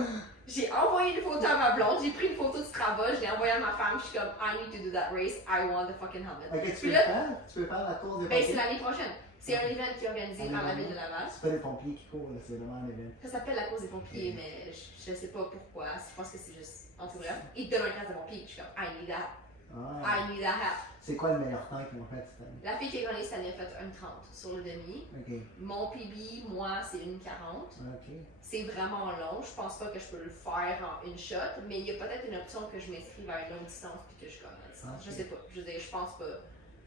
J'ai envoyé une photo à ma blonde, j'ai pris une photo de Strava, je l'ai envoyée à ma femme, je suis comme I need to do that race, I want the fucking helmet. Ok, tu Puis peux là, faire? Tu peux faire la course des ben c'est pompiers? l'année prochaine. C'est un event qui est organisé Un par la événement. ville de Laval. C'est pas les pompiers qui courent, là, c'est vraiment un événement. Ça s'appelle la course des pompiers, Ok. mais je sais pas pourquoi. Je pense que c'est juste. En tout cas, ils te donnent un casque de pompier. Je suis comme, I need that. Ah. I need that hat. C'est quoi le meilleur temps qu'ils ont fait cette année? La fille qui a gagné cette année a fait 1,30 sur le demi. Ok. Mon PB, moi, c'est 1,40. Ok. C'est vraiment long. Je pense pas que je peux le faire en une shot, mais il y a peut-être une option que je m'inscrive à une longue distance puis que je gagne la distance. Ok. Je sais pas. Je veux dire, je pense pas.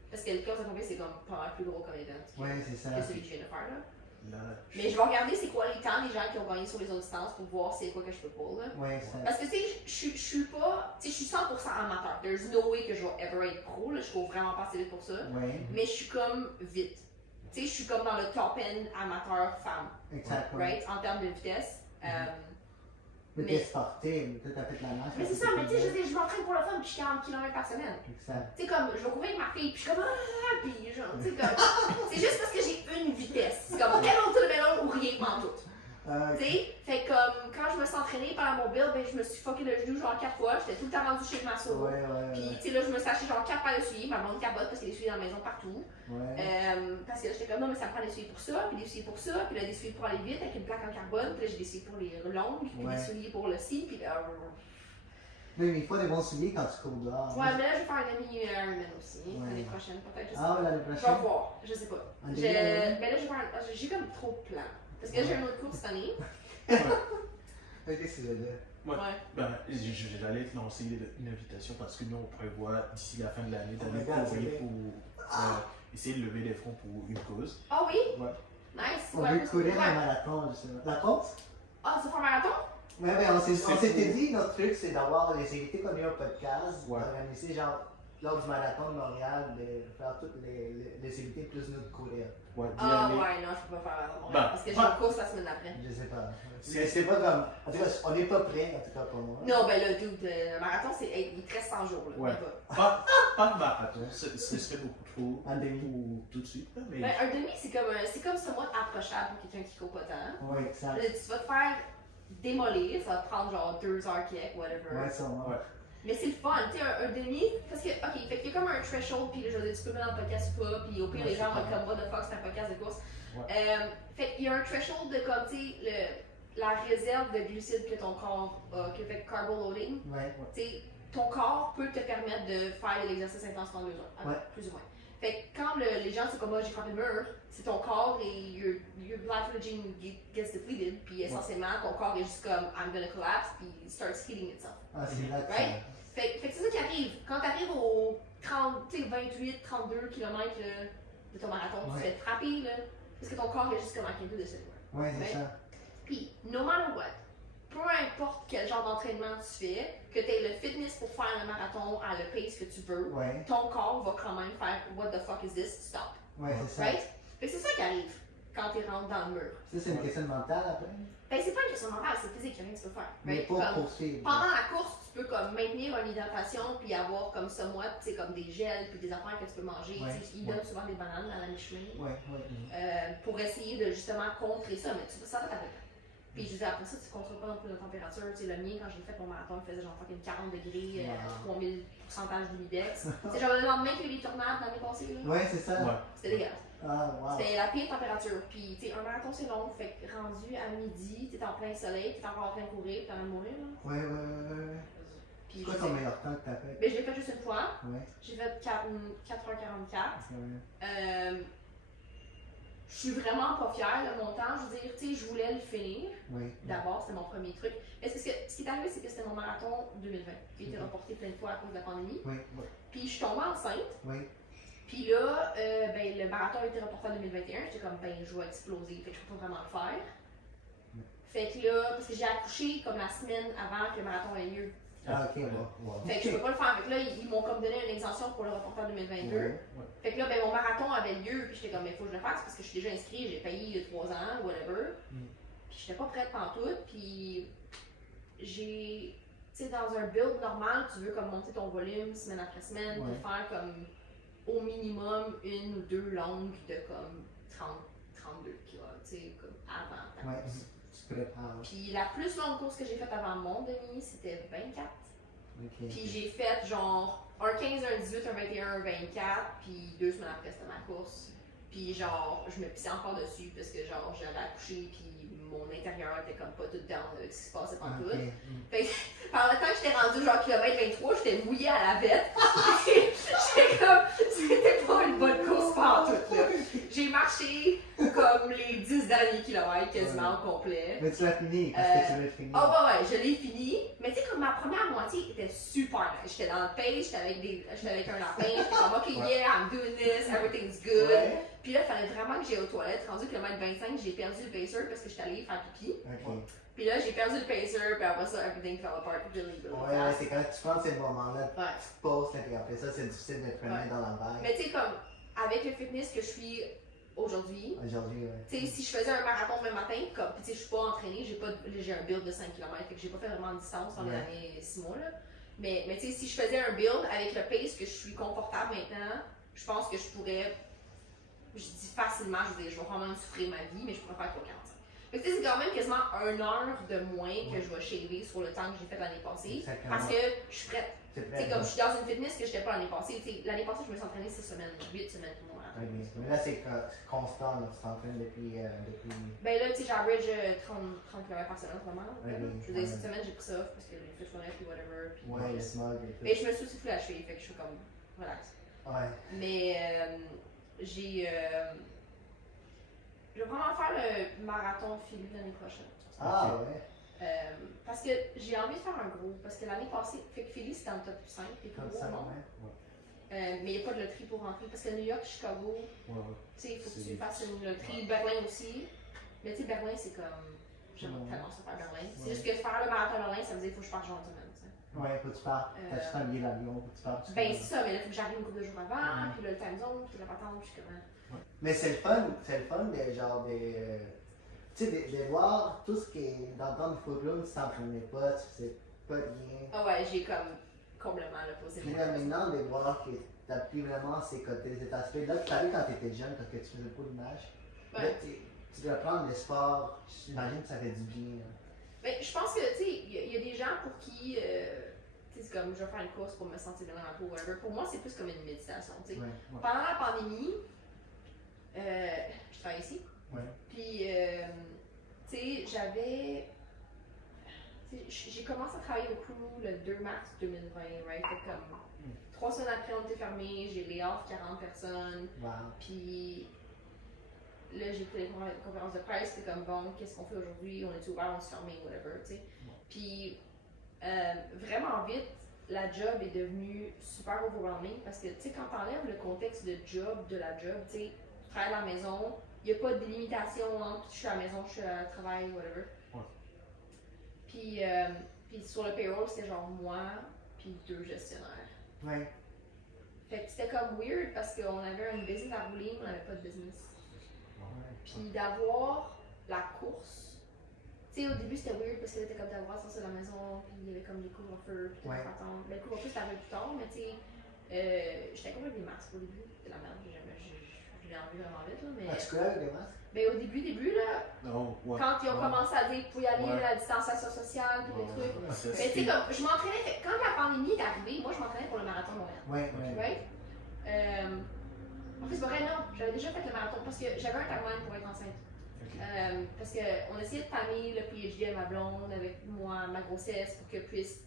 Parce que le course de pompier, c'est comme pas mal plus gros comme event que, Ouais, c'est ça. que celui que je viens de faire là. Là, Mais je vais regarder c'est quoi les temps des gens qui ont gagné sur les autres distances pour voir c'est quoi que je peux pour là. Ouais, ça. Parce que tu sais, je suis pas. Tu sais, je suis 100% amateur. There's no way que je vais ever être pro, là. Je cours vraiment pas assez vite pour ça. Ouais, Mais je suis comme vite. Tu sais, je suis comme dans le top end amateur femme, exactement. right? En termes de vitesse. Mais mais- t'es sportive, t'as fait la marche. Mais c'est ça, mais tu sais, je m'entraîne pour le fun, puis je suis 40 km par semaine. Exact. Tu sais, comme, je vais courir avec ma fille, puis je suis comme, ah, puis genre, tu sais, comme, c'est juste parce que j'ai une vitesse. C'est comme, pedal to the metal ou rien en tout. Tu sais, fait comme, quand je me suis entraînée pendant mon build, ben, je me suis fucké le genou genre 4 fois, j'étais tout le temps rendue chez ma soeur. Ouais, ouais, Puis, ouais. tu sais, là, je me suis acheté genre 4 paires d'essuie, ma blonde cabote parce qu'il y a des essuies dans la maison partout. Ouais. Parce que là, j'étais comme, non, mais ça me prend des souliers pour ça, puis des souliers pour ça, puis là, des souliers pour aller vite avec une plaque en carbone, puis là, j'ai des souliers pour les longues, puis Ouais. des souliers pour le ci, puis là. Mais il faut des bons souliers quand tu cours dehors. Ouais, mais là, je vais faire un demi-Ironman aussi, Ouais. l'année prochaine, peut-être. Je sais Ah, pas. ouais, l'année Je vais prochaine. voir, je sais pas. Un Je- demi-Ironman? Mais là, je vais faire j'ai comme trop de plans. Parce que là, j'ai une autre course cette année. Ok, c'est là. Ouais. Ouais. Ben, j'allais te lancer une invitation parce que nous, on prévoit d'ici la fin de l'année d'aller Regarde, courir c'est pour essayer de lever des fonds pour une cause. Ah oui? Ouais. Nice. On Ouais, veut parce que- courir un ouais. marathon, justement. La course? Ah, tu vas faire un marathon? Ouais, mais on C'est s'était cool. dit, notre truc, c'est d'avoir les invités comme il y a un podcast, Ouais. d'organiser, genre, lors du marathon de Montréal, de faire toutes les invités plus nous de courir. Ouais, d'y Ah aller. ouais, non, je peux pas faire un marathon. Ben, Parce que j'ai pas- une course la semaine d'après. Je sais pas. C'est pas comme. En tout cas, on n'est pas prêt, en tout cas pour moi. Non, ben là, dude, le marathon, il te reste 100 jours. Là, Ouais. même pas. Pas de marathon, ce serait beaucoup trop Un demi. pour tout de suite. Là, mais Ben, un demi, c'est comme somewhat approchable pour quelqu'un qui court pas tant. Ouais, exact. Là, tu vas te faire démolir, ça va te prendre genre 2 heures kick, whatever. Ouais, sûrement. Ouais. Mais c'est le fun, tu sais, un demi, parce que, ok, fait qu'il y a comme un threshold, puis là, je veux dire, tu peux mettre dans le podcast ou pas, puis au pire, Ouais, les gens c'est vont être comme, what the fuck, c'est un podcast de course. Ouais. Fait qu'il y a un threshold de comme, tu sais, la réserve de glucides que ton corps a, que fait carbo loading, Ouais. tu sais, ton corps peut te permettre de faire de l'exercice intense pendant 2 heures, Ouais. plus ou moins. Fait que quand les gens, c'est comme moi, j'ai frappé le mur, c'est ton corps et your blood gene gets depleted, puis essentiellement, ton corps est juste comme I'm gonna collapse, puis it starts healing itself. Ah, c'est là que Right? Fait que c'est ça qui arrive. Quand tu arrives aux 28, 32 km de ton marathon, tu te fais frapper, là, parce que ton corps est juste comme un cadeau de cette voie. Ouais, c'est Right? ça. Puis, no matter what, peu importe quel genre d'entraînement tu fais, que tu aies le fitness pour faire le marathon à le pace que tu veux, Ouais, ton corps va quand même faire What the fuck is this? Stop. ouais, c'est ça. Right? Fait que c'est ça qui arrive quand tu rentres dans le mur. Ça, c'est une question mentale après. Ben, c'est pas une question mentale, c'est physique, il y a rien que tu peux faire. Mais Right? pour Comme, poursuivre. pendant la course, tu peux comme maintenir une hydratation puis avoir comme ça, moi, tu sais, comme des gels puis des affaires que tu peux manger. Ouais, Tu sais, ils donnent souvent des bananes à la mi-chemin Ouais, ouais. pour essayer de justement contrer ça, mais ça va t'arrêter. Puis je disais après ça, tu ne contrôles pas non plus la température. Tu sais, le mien, quand j'ai fait mon marathon, il faisait genre fucking 40 degrés, 3000% d'humidex. Tu sais, genre le lendemain qu'il y a eu des tornades l'année passée, là. Ouais, c'est ça. Ouais. C'était dégueulasse. Ah, wow. C'était la pire température. Puis, tu sais, un marathon, c'est long. Fait que rendu à midi, t'es en plein soleil, t'es encore en train de courir, t'es en train de mourir, là. Ouais, ouais. Puis, C'est quoi je ton sais- meilleur temps que t'as fait? Mais je l'ai fait juste une fois. Ouais. J'ai fait 4h44. Ouais. Je suis vraiment pas fière de mon temps. Je veux dire, tu sais, je voulais le finir. Oui. D'abord, c'était mon premier truc. Mais c'est parce que ce qui est arrivé, c'est que c'était mon marathon 2020, qui a été reporté plein de fois à cause de la pandémie. Oui, oui, Puis je suis tombée enceinte. oui. Puis là, ben, le marathon a été reporté en 2021. J'étais comme, ben, je vais exploser. Fait que je peux pas vraiment le faire. Fait que là, parce que j'ai accouché comme la semaine avant que le marathon ait lieu. Ah, ok, bon. Fait que je peux pas le faire. Fait que là, ils m'ont comme donné une exemption pour le reporter en 2022. Ouais. Fait que là, ben, mon marathon avait lieu, puis j'étais comme, mais faut que je le fasse parce que je suis déjà inscrite, j'ai payé il y a 3 ans, whatever. Puis j'étais pas prête pantoute, puis j'ai, tu sais, dans un build normal, tu veux comme monter ton volume semaine après semaine, Ouais. puis faire comme au minimum 1 ou 2 longues de comme 32 kg, tu sais, comme avant ta Ouais, course. tu prépares. Puis la plus longue course que j'ai faite avant mon demi, c'était 24. Ok. Puis j'ai fait genre un 15, un 18, un 21, un 24, puis 2 semaines après c'était ma course. Puis genre, je me pissais encore dessus parce que genre j'avais accouché, puis mon intérieur était comme pas tout down avec ce qui se passait Ah, partout. ok. Fait que par le temps que j'étais rendue genre kilomètre 23, j'étais mouillée à la vette. J'étais comme, c'était pas une bonne course partout là. J'ai marché comme les 10 derniers kilomètres quasiment au complet. Mais tu l'as fini, parce que tu l'as fini. Oh ouais, je l'ai fini. Mais tu sais, comme ma première moitié était super nice. J'étais dans le pace, j'étais avec un lapin, j'étais comme ok, yeah, I'm doing this, everything's good. Ouais. Puis là, il fallait vraiment que j'aille aux toilettes. Rendu kilomètre 25, j'ai perdu le pacer parce que j'étais allée faire pipi. Ok. Puis là, j'ai perdu le pacer, puis après ça, everything fell apart really, really Ouais, fast. c'est quand tu prends ces moments-là, Ouais. tu te poses, puis après ça, c'est difficile de te remettre dans la vague. Mais tu sais, comme, avec le fitness que je suis aujourd'hui, Aujourd'hui, ouais. tu sais, si je faisais un marathon demain matin, comme, tu sais, je suis pas entraînée, j'ai un build de 5 km, fait que j'ai pas fait vraiment de distance dans les Ouais. derniers 6 mois, là. Mais tu sais, si je faisais un build avec le pace que je suis confortable maintenant, je pense que je pourrais, je dis facilement, je veux dire, je vais vraiment souffrir ma vie, mais je pourrais faire 3,45. Fait que tu sais, c'est quand même quasiment 1 heure de moins que je vais shaver sur le temps que j'ai fait l'année passée, Exactement. parce que je suis prête. C'est Tu prêt. sais, comme je suis dans une fitness que j'étais pas l'année passée. Tu sais, l'année passée, je me suis entraînée 6 semaines, 8 semaines pour moi. Ouais, mais là, c'est constant, là, tu t'entraînes depuis. Ben là, tu sais, j'average 30 km par semaine en ce moment. Ouais, oui. Je veux dire, cette semaine, j'ai pris ça off parce que les feux de puis whatever. Puis Ouais, le smog et tout. mais je me suis aussi fait la cheville, fait que je suis comme relax. Ouais. Mais je vais vraiment faire le marathon Philly l'année prochaine. Ah, ouais. Parce que j'ai envie de faire un gros. Parce que l'année passée, fait que Philly c'était dans le top 5, t'es plus Comme gros ça, au monde. ouais. Mais il n'y a pas de loterie pour rentrer. Parce que New York, Chicago, Ouais, ouais. tu sais, il faut que C'est- tu fasses une loterie. Berlin aussi. Mais tu sais, Berlin, c'est comme. J'aimerais Ouais. tellement ça faire Berlin. Ouais. C'est juste que faire le marathon Berlin, ça veut dire qu'il faut que je parte genre une semaine. tu sais. Ouais, faut que tu partes. T'as-tu un billet d'avion, faut que tu partes. Ben, c'est ça, mais là, il faut que j'arrive une couple de jours avant, Ouais. puis là, le time zone, puis la patente, puis comment. Mais c'est le fun de genre des. Tu sais, de voir tout ce qui est dans ton football, tu t'entraînais pas, tu faisais pas rien. Ah ouais, j'ai comme complètement le posé. Puis là, maintenant, de voir que t'as pris vraiment ces côtés, cet aspect. Là, tu savais quand t'étais jeune, parce que tu faisais beaucoup d'image. Là, Ouais. tu dois prendre le sport, j'imagine que ça fait du bien. Là. Mais je pense que, tu sais, il y a des gens pour qui, tu sais, c'est comme je vais faire une course pour me sentir bien dans ma peau, whatever. Pour moi, c'est plus comme une méditation, tu sais. Ouais, Pendant la pandémie, je travaillais ici. ouais. Puis, tu sais, j'avais. j'ai commencé à travailler au crew le 2 mars 2020, right? Fait comme 3 semaines après, on était fermé, j'ai lay off 40 personnes. Wow. Puis là, j'ai fait les conférences de presse, c'était comme bon, qu'est-ce qu'on fait aujourd'hui? On est ouvert, on se ferme, whatever, tu sais. Puis vraiment vite, la job est devenue super overwhelming parce que, tu sais, quand t'enlèves le contexte de job, de la job, tu sais, tu travailles à la maison, il n'y a pas de délimitation entre je suis à la maison, je suis à travail, whatever. Ouais. Puis sur le payroll, c'était genre moi, puis 2 gestionnaires. Ouais. Fait que c'était comme weird parce qu'on avait une business à rouler, mais on n'avait pas de business. Puis d'avoir la course, tu sais, au début c'était weird parce que t'étais comme d'avoir sorti de la maison, puis il y avait comme des couvre-feux, puis Ouais. mais le couvre-feu c'était arrivé plus tard, mais tu sais, j'étais comme avec des masques au début, c'était la merde, je l'ai enlevé vraiment vite là, mais. Ah, tu courais avec des masques? Mais au début là, Non, ouais. quand ils ont commencé à dire qu'il faut y aller, Ouais. la distanciation sociale, puis des trucs. Ça, Mais tu sais, comme je m'entraînais, quand la pandémie est arrivée, moi je m'entraînais pour le marathon de Montréal. Ouais, Ok. ouais. Right? En fait, c'est pas vrai, non. J'avais déjà fait le marathon parce que j'avais un timeline pour être enceinte. Ok. Parce qu'on essayait de tamer le PhD à ma blonde avec moi, ma grossesse, pour qu'elle puisse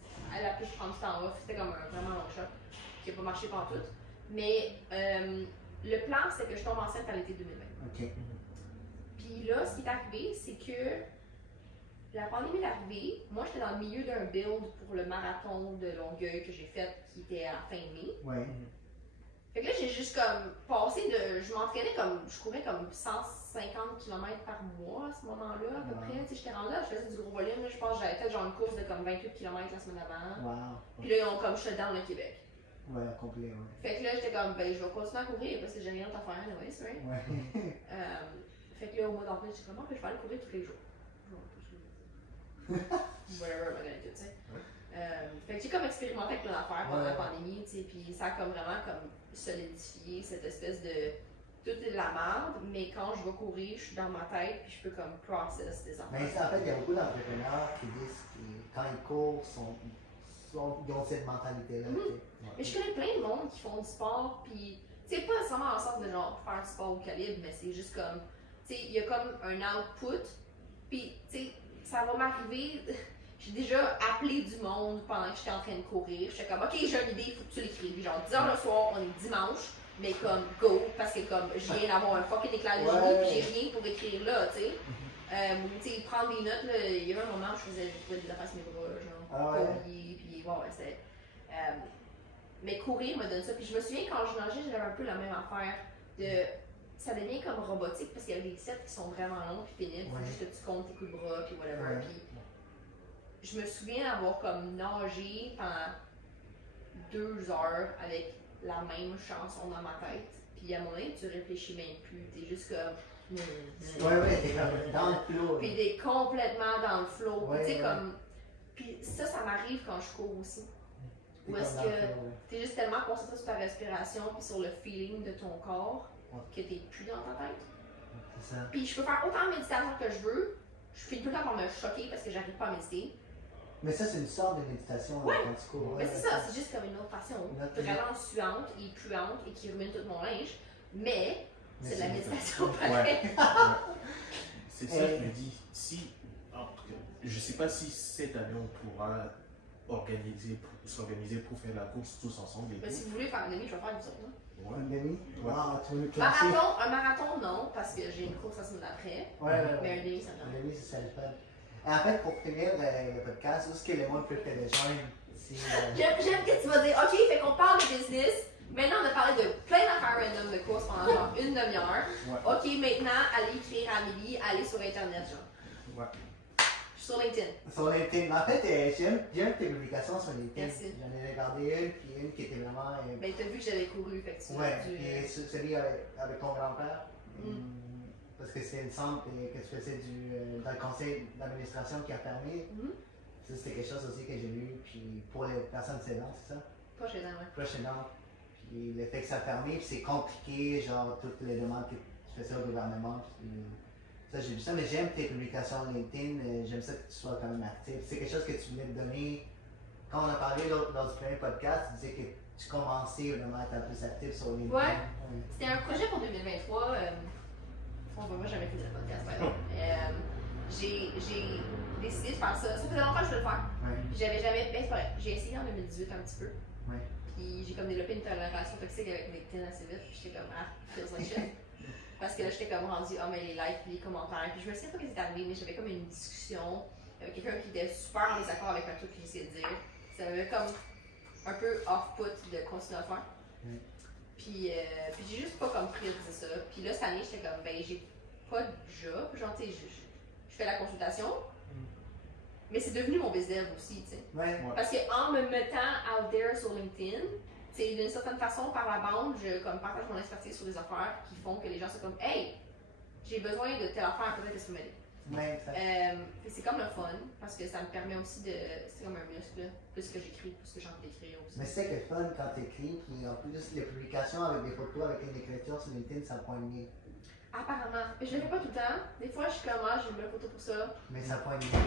prendre du temps off. C'était comme un vraiment long shot qui n'a pas marché pantoute. Mais le plan, c'était que je tombe enceinte à l'été 2020. Ok. Puis là, ce qui est arrivé, c'est que la pandémie est arrivée. Moi, j'étais dans le milieu d'un build pour le marathon de Longueuil que j'ai fait, qui était à fin mai. Ouais. Fait que là, j'ai juste comme passé de. Je m'entraînais comme. Je courais comme 150 km par mois à ce moment-là, à peu Wow. près. Tu sais, j'étais rendue là, je faisais du gros volume. Là, je pense que j'avais fait genre une course de comme 28 km la semaine avant. Wow. Puis là, ils ont comme shut down le Québec. Ouais, complet, ouais. Fait que là, j'étais comme, ben, je vais continuer à courir parce que j'ai rien d'autre à faire, anyways, right? Ouais. Fait que là, au mois d'avril, j'étais comme, ah, ben, je vais aller courir tous les jours. Whatever am I gonna do, tu sais. Fait que j'ai comme expérimenté avec plein d'affaires pendant la pandémie, tu sais, puis ça a comme vraiment comme solidifié cette espèce de tout est de la merde, mais quand je vais courir, je suis dans ma tête, puis je peux comme process des Mais affaires. en fait, il y a beaucoup d'entrepreneurs qui disent que quand ils courent, ils ont cette mentalité-là. Mhm. tu sais. Mais je connais plein de monde qui font du sport, puis tu sais, pas nécessairement en sorte de genre faire du sport au calibre, mais c'est juste comme, tu sais, il y a comme un output, puis tu sais, ça va m'arriver. J'ai déjà appelé du monde pendant que j'étais en train de courir. J'étais comme, ok, j'ai une idée, il faut que tu l'écrives. Genre, 10h le soir, on est dimanche, mais comme, go, parce que comme, je viens d'avoir un fucking éclat de génie, puis j'ai rien pour écrire là, tu sais. Tu sais, prendre des notes, là, il y avait un moment où je faisais des affaires sur mes bras, genre, Ah ouais. collier, puis ouais, c'était. Mais courir me donne ça. Puis je me souviens quand je nageais, j'avais un peu la même affaire de. Ça devient comme robotique parce qu'il y a des sets qui sont vraiment longs puis pénibles. Il Ouais. faut juste que tu comptes tes coups de bras puis whatever. Ouais. Puis je me souviens avoir comme nagé pendant 2 heures avec la même chanson dans ma tête. Puis à un moment donné, tu réfléchis même plus. T'es juste comme. Ouais, t'es comme dans le flow. Puis t'es complètement dans le flow. Ouais, Tu sais, ouais. comme. Puis ça m'arrive quand je cours aussi. T'es Ou comme est-ce dans le que flow, ouais. t'es juste tellement concentré sur ta respiration puis sur le feeling de ton corps Ouais. que t'es plus dans ta tête. C'est ça. Puis je peux faire autant de méditation que je veux. Je finis tout le temps par me choquer parce que j'arrive pas à méditer. Mais ça, c'est une sorte de méditation Ouais. quand tu cours. Mais ouais, c'est ça, c'est juste comme une autre façon. Une autre Vraiment suante et puante et qui rumine tout mon linge. Mais Mais c'est de la c'est- méditation Ouais. pareil. C'est ça, je me dis, si, en tout cas, je sais pas si cette année on pourra s'organiser pour faire la course tous ensemble. Et Mais tout. si vous voulez faire une demi, je vais faire une autres. Hein. Ouais. Un demi? Ouais. Wow, tu veux nous classer? Un marathon, non, parce que j'ai une course la semaine d'après. Ouais. Mais un demi, ça me Un donne. demi, c'est ça le fun. Et en fait, pour finir le podcast, où est-ce que le monde peut te rejoindre? Si, J'aime que tu vas dire, ok, fait qu'on parle de business. Maintenant, on a parlé de plein d'affaires random de course pendant genre une demi-heure. Ouais. Ok, maintenant, allez écrire à Amélie, allez sur Internet, genre. Ouais. Je suis sur LinkedIn. Sur LinkedIn. En fait, j'aime tes publications sur LinkedIn. Merci. J'en ai regardé une, puis une qui était vraiment. Ben, t'as vu que j'avais couru, fait que tu Ouais, as dû. et celui avec ton grand-père. Mm. Parce que c'est une centre que tu faisais dans le conseil d'administration qui a fermé. Mhm. Ça, c'était quelque chose aussi que j'ai lu. Puis pour les personnes sédantes, c'est ça? Pas chez elle, ouais. Prochainement. Puis le fait que ça a fermé, puis c'est compliqué, genre toutes les demandes que tu faisais au gouvernement. Puis ça, j'ai vu ça, mais j'aime tes publications LinkedIn. J'aime ça que tu sois quand même actif. C'est quelque chose que tu venais de donner. Quand on a parlé lors du premier podcast, tu disais que tu commençais vraiment à être plus actif sur LinkedIn. Ouais. C'était un projet pour 2023. On va jamais finir le podcast, par exemple. J'ai décidé de faire ça. Ça faisait longtemps que je voulais le faire. Ouais. Puis j'avais jamais. Ben, c'est pas vrai. J'ai essayé en 2018 un petit peu. Ouais. Puis j'ai comme développé une tolération toxique avec LinkedIn assez vite. Puis j'étais comme, ah, feels like shit. Parce que là, j'étais comme rendue, ah, mais les likes, puis les commentaires. Puis je me souviens pas ce qui était arrivé, mais j'avais comme une discussion avec quelqu'un qui était super en désaccord avec un truc que j'essayais de dire. Ça m'avait comme un peu off-put de continuer à faire. Mm. Puis j'ai juste pas comme priorisé ça. Puis là, cette année, j'étais comme, ben, j'ai pas de job. Genre, tu sais, je fais la consultation. Mais c'est devenu mon business aussi, tu sais. Ouais. Parce qu'en me mettant out there sur LinkedIn, c'est d'une certaine façon, par la bande, je comme, partage mon expertise sur des affaires qui font que les gens sont comme, hey, j'ai besoin de telle affaire, peut-être que tu peux m'aider. Ouais, exact. C'est comme le fun, parce que ça me permet aussi de. C'est comme un muscle, là. Plus que j'écris, plus que j'ai envie d'écrire aussi. Mais c'est que le fun quand t'écris, puis en plus, les publications avec des photos, avec une écriture sur LinkedIn, ça pointe bien. Apparemment. Mais je le fais pas tout le temps. Des fois, je suis comme, ah, j'ai une belle photo pour ça. Mais ça pointe bien.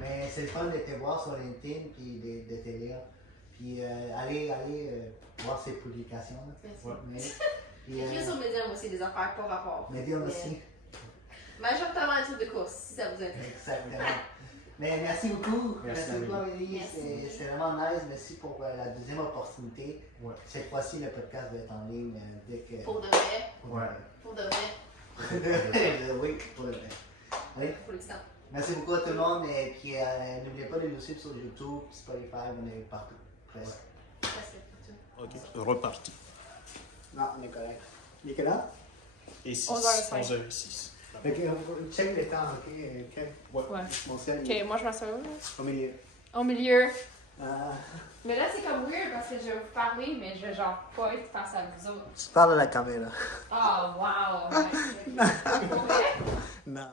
Mais c'est le fun de te voir sur LinkedIn, puis de te lire. Puis allez voir ses publications. Là. Merci. Ouais, mais, puis, J'écris sur Medium aussi des affaires pas rapport. Medium Mais- aussi. Majoritairement des trucs de course, si ça vous intéresse. Exactement. Mais merci beaucoup. Merci, beaucoup, Amélie. Merci. C'est vraiment nice. Merci pour la deuxième opportunité. Ouais. Cette fois-ci, le podcast va être en ligne dès que. Pour de vrai. Pour Ouais. Pour de vrai. Oui, pour le vrai. Allez, Pour l'existant. merci beaucoup à tout le monde. Et puis, n'oubliez pas de nous suivre sur YouTube, Spotify, on est partout. Presque. Presque partout. Ok, reparti. Non, on est correct. Nicolas? Et 6, 11h05. 11h06. Ok, check le temps, ok? Ouais. Mon ciel, Ok, moi je m'assois où? au milieu. Au milieu. Ah, Mais là, c'est comme weird parce que je vais vous parler, mais je vais genre pas être face à vous autres. tu parles à la caméra. Oh, wow! Ouais, ok. Pour vrai? Non.